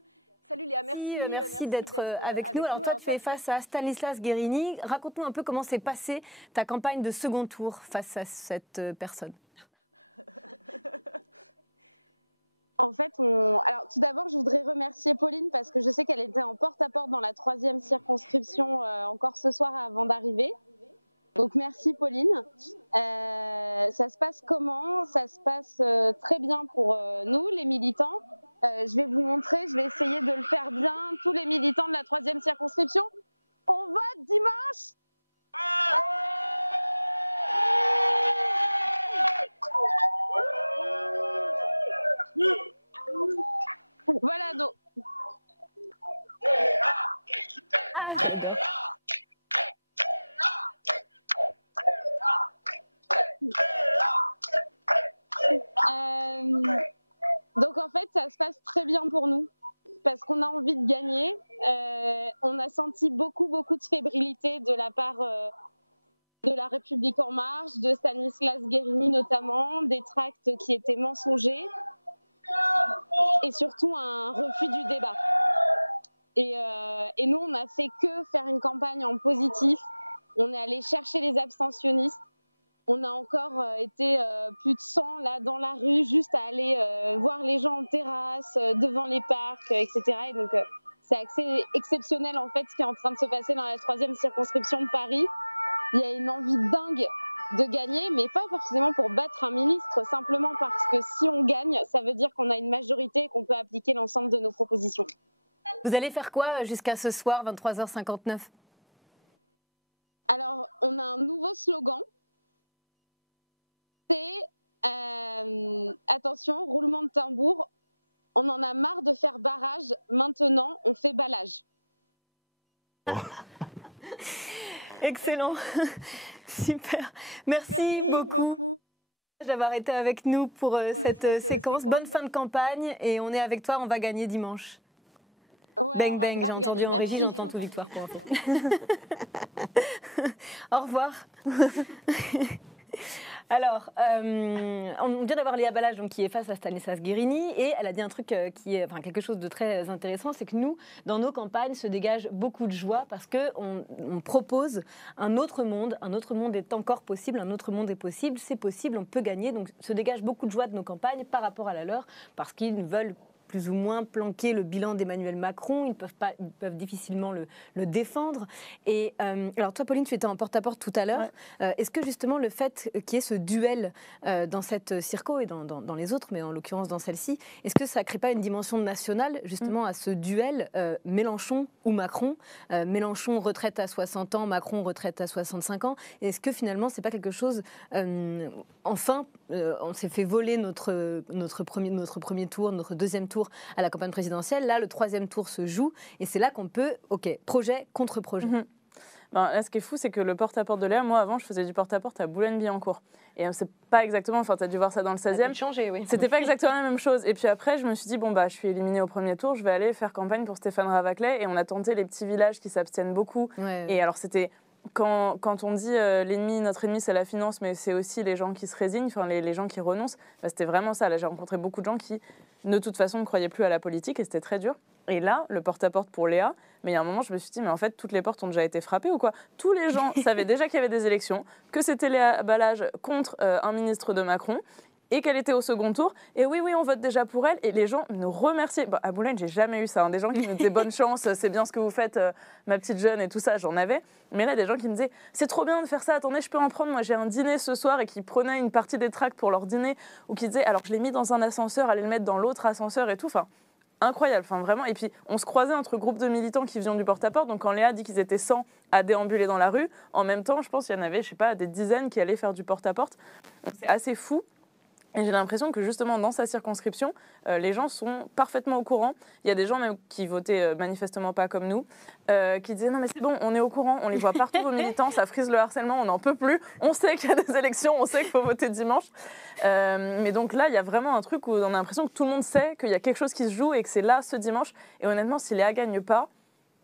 Salut Léa, merci d'être avec nous. Alors toi, tu es face à Stanislas Guérini. Raconte-nous un peu comment s'est passée ta campagne de second tour face à cette personne. En fait, alors tout d'abord, je voudrais remercier Pauline parce que je sais qu'elle était en porte-à-porte dans la 3e circonscription encore ce soir avant d'arriver. Donc merci Pauline. Ça se passe comment? Ça se passe très bien pour nous, les militants. Je vais vous montrer, je vais essayer de le faire bien. Tous les militants de la 3e circonscription, on vote dimanche. Voilà donc. Donc en fait, ça se passe très bien pour nous parce qu'on a envie de gagner. On a senti beaucoup de fébrilité de la part de La République En Marche, de Stanislas Guerini notamment, des tracts qui étaient mensongers et surtout un refus du débat. Et nous, on n'a fait que faire une campagne en positif. On est allé chercher les abstentionnistes. On a encore été plus de 100 là dans la rue, juste à aller voir les gens en terrasse, devant les parcs, etc. Et donc c'est assez exceptionnel en fait ce qui est en train de se passer dans la 3e circonscription de Paris. Il y a une envie dingue de gagner, mais pas forcément pour battre un ministre, simplement parce que si on gagne, ça veut dire qu'on a une majorité et qu'on peut appliquer l'ensemble de nos propositions. Vous allez faire quoi jusqu'à ce soir, 23h59? Alors, on a un nouveau slogan. C'est, attention, roulement de tambour, on en a marre de faire barrage, maintenant on fait ballage. Excellent, super. Merci beaucoup d'avoir été avec nous pour cette séquence. Bonne fin de campagne et on est avec toi, on va gagner dimanche. Ouais, bang bang, j'ai entendu en régie, j'entends tout Victoire pour info. Au revoir. Alors, on vient d'avoir Léa Balazs donc, qui est face à Stanislas Guerini et elle a dit un truc qui est quelque chose de très intéressant, c'est que nous, dans nos campagnes, se dégage beaucoup de joie parce qu'on propose un autre monde est encore possible, un autre monde est possible, c'est possible, on peut gagner, donc se dégage beaucoup de joie de nos campagnes par rapport à la leur parce qu'ils veulent plus ou moins planquer le bilan d'Emmanuel Macron, ils peuvent difficilement le défendre. Et alors toi, Pauline, tu étais en porte-à-porte tout à l'heure. Ouais. Est-ce que justement le fait qu'il y ait ce duel dans cette circo et dans les autres, mais en l'occurrence dans celle-ci, est-ce que ça ne crée pas une dimension nationale justement à ce duel Mélenchon ou Macron? Mélenchon retraite à 60 ans, Macron retraite à 65 ans. Est-ce que finalement c'est pas quelque chose enfin, on s'est fait voler notre premier tour, notre deuxième tour à la campagne présidentielle. Là, le 3e tour se joue et c'est là qu'on peut, projet contre projet. Ben, là, ce qui est fou, c'est que le porte-à-porte de Léa, moi, avant, je faisais du porte-à-porte à Boulogne-Billancourt. Et c'est pas exactement, enfin, tu as dû voir ça dans le 16e. Ça a changé, oui. C'était pas exactement la même chose. Et puis après, je me suis dit, bon, bah, je suis éliminée au premier tour, je vais aller faire campagne pour Stéphane Ravaclet. Et on a tenté les petits villages qui s'abstiennent beaucoup. Ouais. Et alors, c'était... Quand on dit notre ennemi c'est la finance, mais c'est aussi les gens qui se résignent, enfin les gens qui renoncent, bah, c'était vraiment ça. Là, j'ai rencontré beaucoup de gens qui, de toute façon, ne croyaient plus à la politique et c'était très dur. Et là, le porte-à-porte pour Léa, mais il y a un moment, je me suis dit, mais en fait, toutes les portes ont déjà été frappées ou quoi? Tous les gens savaient déjà qu'il y avait des élections, que c'était Léa Balazs contre un ministre de Macron. Et qu'elle était au second tour. Et oui, on vote déjà pour elle. Et les gens nous remerciaient. Bon, à Boulogne, j'ai jamais eu ça. Des gens qui me disaient bonne chance, c'est bien ce que vous faites, ma petite jeune et tout ça, j'en avais. Mais là, des gens qui me disaient c'est trop bien de faire ça, attendez, je peux en prendre. Moi, j'ai un dîner ce soir et qui prenaient une partie des tracts pour leur dîner. Ou qui disaient alors je l'ai mis dans un ascenseur, allez le mettre dans l'autre ascenseur et tout. Enfin, incroyable, enfin vraiment. Et puis, on se croisait entre groupes de militants qui faisaient du porte-à-porte. Donc, quand Léa dit qu'ils étaient 100 à déambuler dans la rue, en même temps, je pense qu'il y en avait, je sais pas, des dizaines qui allaient faire du porte-à-porte. Donc, c'est assez fou. Et j'ai l'impression que justement dans sa circonscription, les gens sont parfaitement au courant. Il y a des gens même qui votaient manifestement pas comme nous, qui disaient non mais c'est bon, on est au courant, on les voit partout vos militants, ça frise le harcèlement, on n'en peut plus, on sait qu'il y a des élections, on sait qu'il faut voter dimanche. Mais donc là, il y a vraiment un truc où on a l'impression que tout le monde sait qu'il y a quelque chose qui se joue et que c'est là ce dimanche. Et honnêtement, si Léa gagne pas,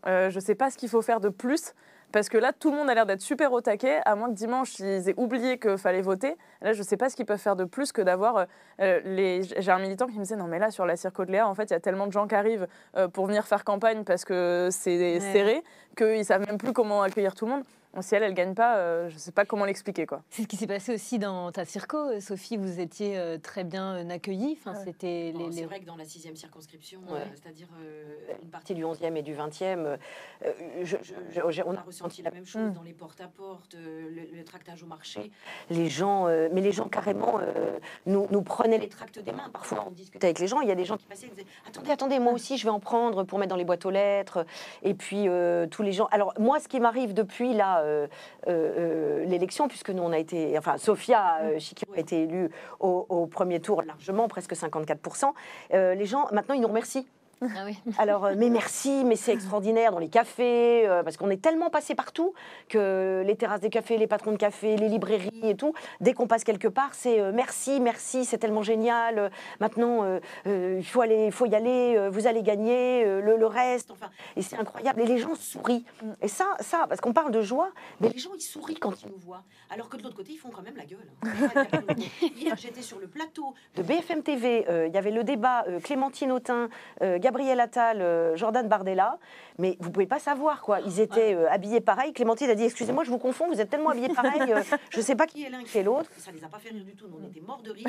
je sais pas ce qu'il faut faire de plus. Parce que là, tout le monde a l'air d'être super au taquet, à moins que dimanche, ils aient oublié qu'il fallait voter. Là, je ne sais pas ce qu'ils peuvent faire de plus que d'avoir... J'ai un militant qui me disait, non mais là, sur la circo de Léa, en fait, il y a tellement de gens qui arrivent pour venir faire campagne parce que c'est serré, qu'ils ne savent même plus comment accueillir tout le monde. Si elle ne gagne pas, je ne sais pas comment l'expliquer, quoi. C'est ce qui s'est passé aussi dans ta circo, Sophie. Vous étiez très bien accueillis. Enfin, c'était C'est vrai que dans la 6e circonscription, c'est-à-dire une partie du 11e et du 20e, on a ressenti la même chose dans les porte-à-porte, le tractage au marché. Les gens, mais les gens carrément nous prenaient les tracts des mains. Parfois, on discutait avec les gens. Il y a des gens qui passaient, ils disaient attendez, moi aussi, je vais en prendre pour mettre dans les boîtes aux lettres. Et puis tous les gens. Alors moi, ce qui m'arrive depuis là. L'élection, puisque nous on a été, enfin Sophia Chikirou a été élue au premier tour largement, presque 54%. Les gens maintenant ils nous remercient. Ah oui. Alors, mais merci, mais c'est extraordinaire dans les cafés, parce qu'on est tellement passé partout que les terrasses des cafés, les patrons de café, les librairies et tout, dès qu'on passe quelque part, c'est merci, c'est tellement génial. Maintenant, il faut y aller, vous allez gagner le reste. Enfin, et c'est incroyable. Et les gens sourient. Et ça, parce qu'on parle de joie, mais les gens ils sourient quand ils nous voient, alors que de l'autre côté ils font quand même la gueule. Hier, j'étais sur le plateau de BFM TV. Il y avait le débat Clémentine Autain. Gabriel Attal, Jordan Bardella, mais vous pouvez pas savoir quoi. Ils étaient habillés pareil. Clémentine a dit excusez-moi, je vous confonds, vous êtes tellement habillés pareil, je sais pas qui est l'un qui est l'autre. Ça les a pas fait rire du tout. Nous, on était morts de rire.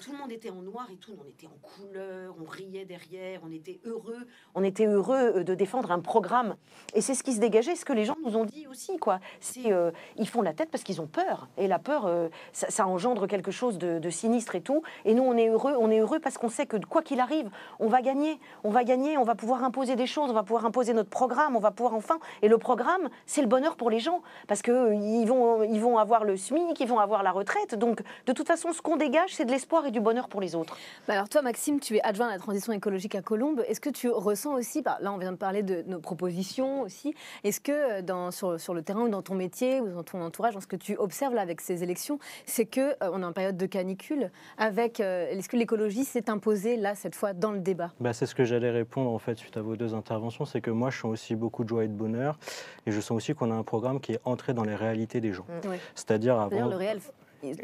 Tout le monde était en noir et tout. On était en couleur, on riait derrière, on était heureux. On était heureux de défendre un programme. Et c'est ce qui se dégageait, ce que les gens nous ont dit aussi quoi. C'est ils font la tête parce qu'ils ont peur. Et la peur, ça engendre quelque chose de sinistre et tout. Et nous, on est heureux parce qu'on sait que quoi qu'il arrive, on va gagner. On va pouvoir imposer des choses, on va pouvoir imposer notre programme, on va pouvoir enfin... Et le programme, c'est le bonheur pour les gens, parce qu'ils vont avoir le SMIC, ils vont avoir la retraite. Donc, de toute façon, ce qu'on dégage, c'est de l'espoir et du bonheur pour les autres. Alors toi, Maxime, tu es adjoint à la transition écologique à Colombes. Est-ce que tu ressens aussi, là on vient de parler de nos propositions aussi, est-ce que sur le terrain ou dans ton métier ou dans ton entourage, dans ce que tu observes là avec ces élections, c'est qu'on est en période de canicule, est-ce que l'écologie s'est imposée là, cette fois, dans le débat? C'est ce que j'allais répondre en fait suite à vos deux interventions, c'est que moi je sens aussi beaucoup de joie et de bonheur et je sens aussi qu'on a un programme qui est entré dans les réalités des gens. Oui. C'est-à-dire avant... le réel.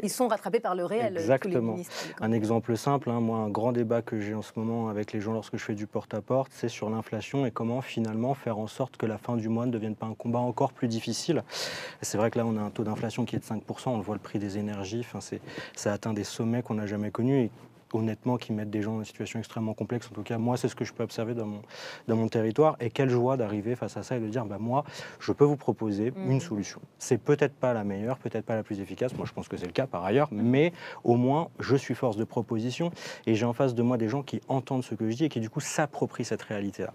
Ils sont rattrapés par le réel. Exactement. Un exemple simple, moi un grand débat que j'ai en ce moment avec les gens lorsque je fais du porte-à-porte, c'est sur l'inflation et comment finalement faire en sorte que la fin du mois ne devienne pas un combat encore plus difficile. C'est vrai que là on a un taux d'inflation qui est de 5%, on le voit, le prix des énergies, ça atteint des sommets qu'on n'a jamais connus et honnêtement qui mettent des gens dans une situation extrêmement complexe. En tout cas, moi, c'est ce que je peux observer dans mon territoire. Et quelle joie d'arriver face à ça et de dire, moi, je peux vous proposer une solution. C'est peut-être pas la meilleure, peut-être pas la plus efficace. Moi, je pense que c'est le cas par ailleurs. Mais au moins, je suis force de proposition. Et j'ai en face de moi des gens qui entendent ce que je dis et qui, du coup, s'approprient cette réalité-là.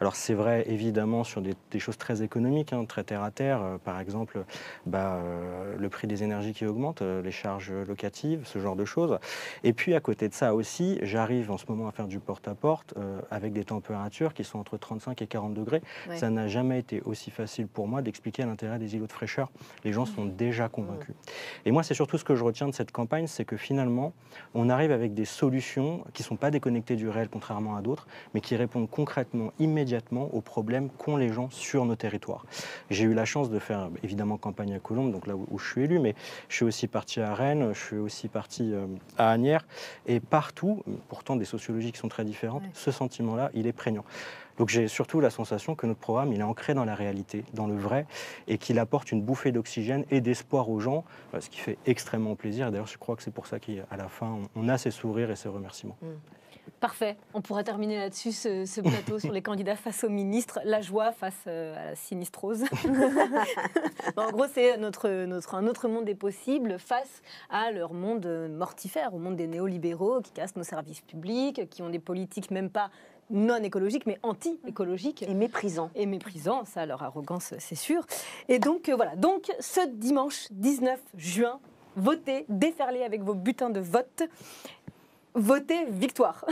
Alors, c'est vrai, évidemment, sur des choses très économiques, très terre-à-terre. Par exemple, le prix des énergies qui augmente, les charges locatives, ce genre de choses. Et puis, à côté de ça aussi, j'arrive en ce moment à faire du porte-à-porte avec des températures qui sont entre 35 et 40 degrés. Ouais. Ça n'a jamais été aussi facile pour moi d'expliquer l'intérêt des îlots de fraîcheur. Les gens sont déjà convaincus. Et moi, c'est surtout ce que je retiens de cette campagne, c'est que finalement, on arrive avec des solutions qui ne sont pas déconnectées du réel, contrairement à d'autres, mais qui répondent concrètement, immédiatement aux problèmes qu'ont les gens sur nos territoires. J'ai eu la chance de faire, évidemment, campagne à Colombes, donc là où je suis élu, mais je suis aussi parti à Rennes, je suis aussi parti à Asnières, et partout, pourtant des sociologies qui sont très différentes, ce sentiment-là, il est prégnant. Donc j'ai surtout la sensation que notre programme, il est ancré dans la réalité, dans le vrai, et qu'il apporte une bouffée d'oxygène et d'espoir aux gens, ce qui fait extrêmement plaisir. D'ailleurs, je crois que c'est pour ça qu'à la fin, on a ces sourires et ces remerciements. Parfait. On pourra terminer là-dessus ce plateau sur les candidats face aux ministres, la joie face à la sinistrose. En gros, c'est un autre monde des possibles face à leur monde mortifère, au monde des néolibéraux qui cassent nos services publics, qui ont des politiques même pas non écologiques, mais anti-écologiques. Et méprisants. Et méprisants, ça, leur arrogance, c'est sûr. Et donc, voilà. Donc, ce dimanche 19 juin, votez, déferlez avec vos bulletins de vote. Votez victoire.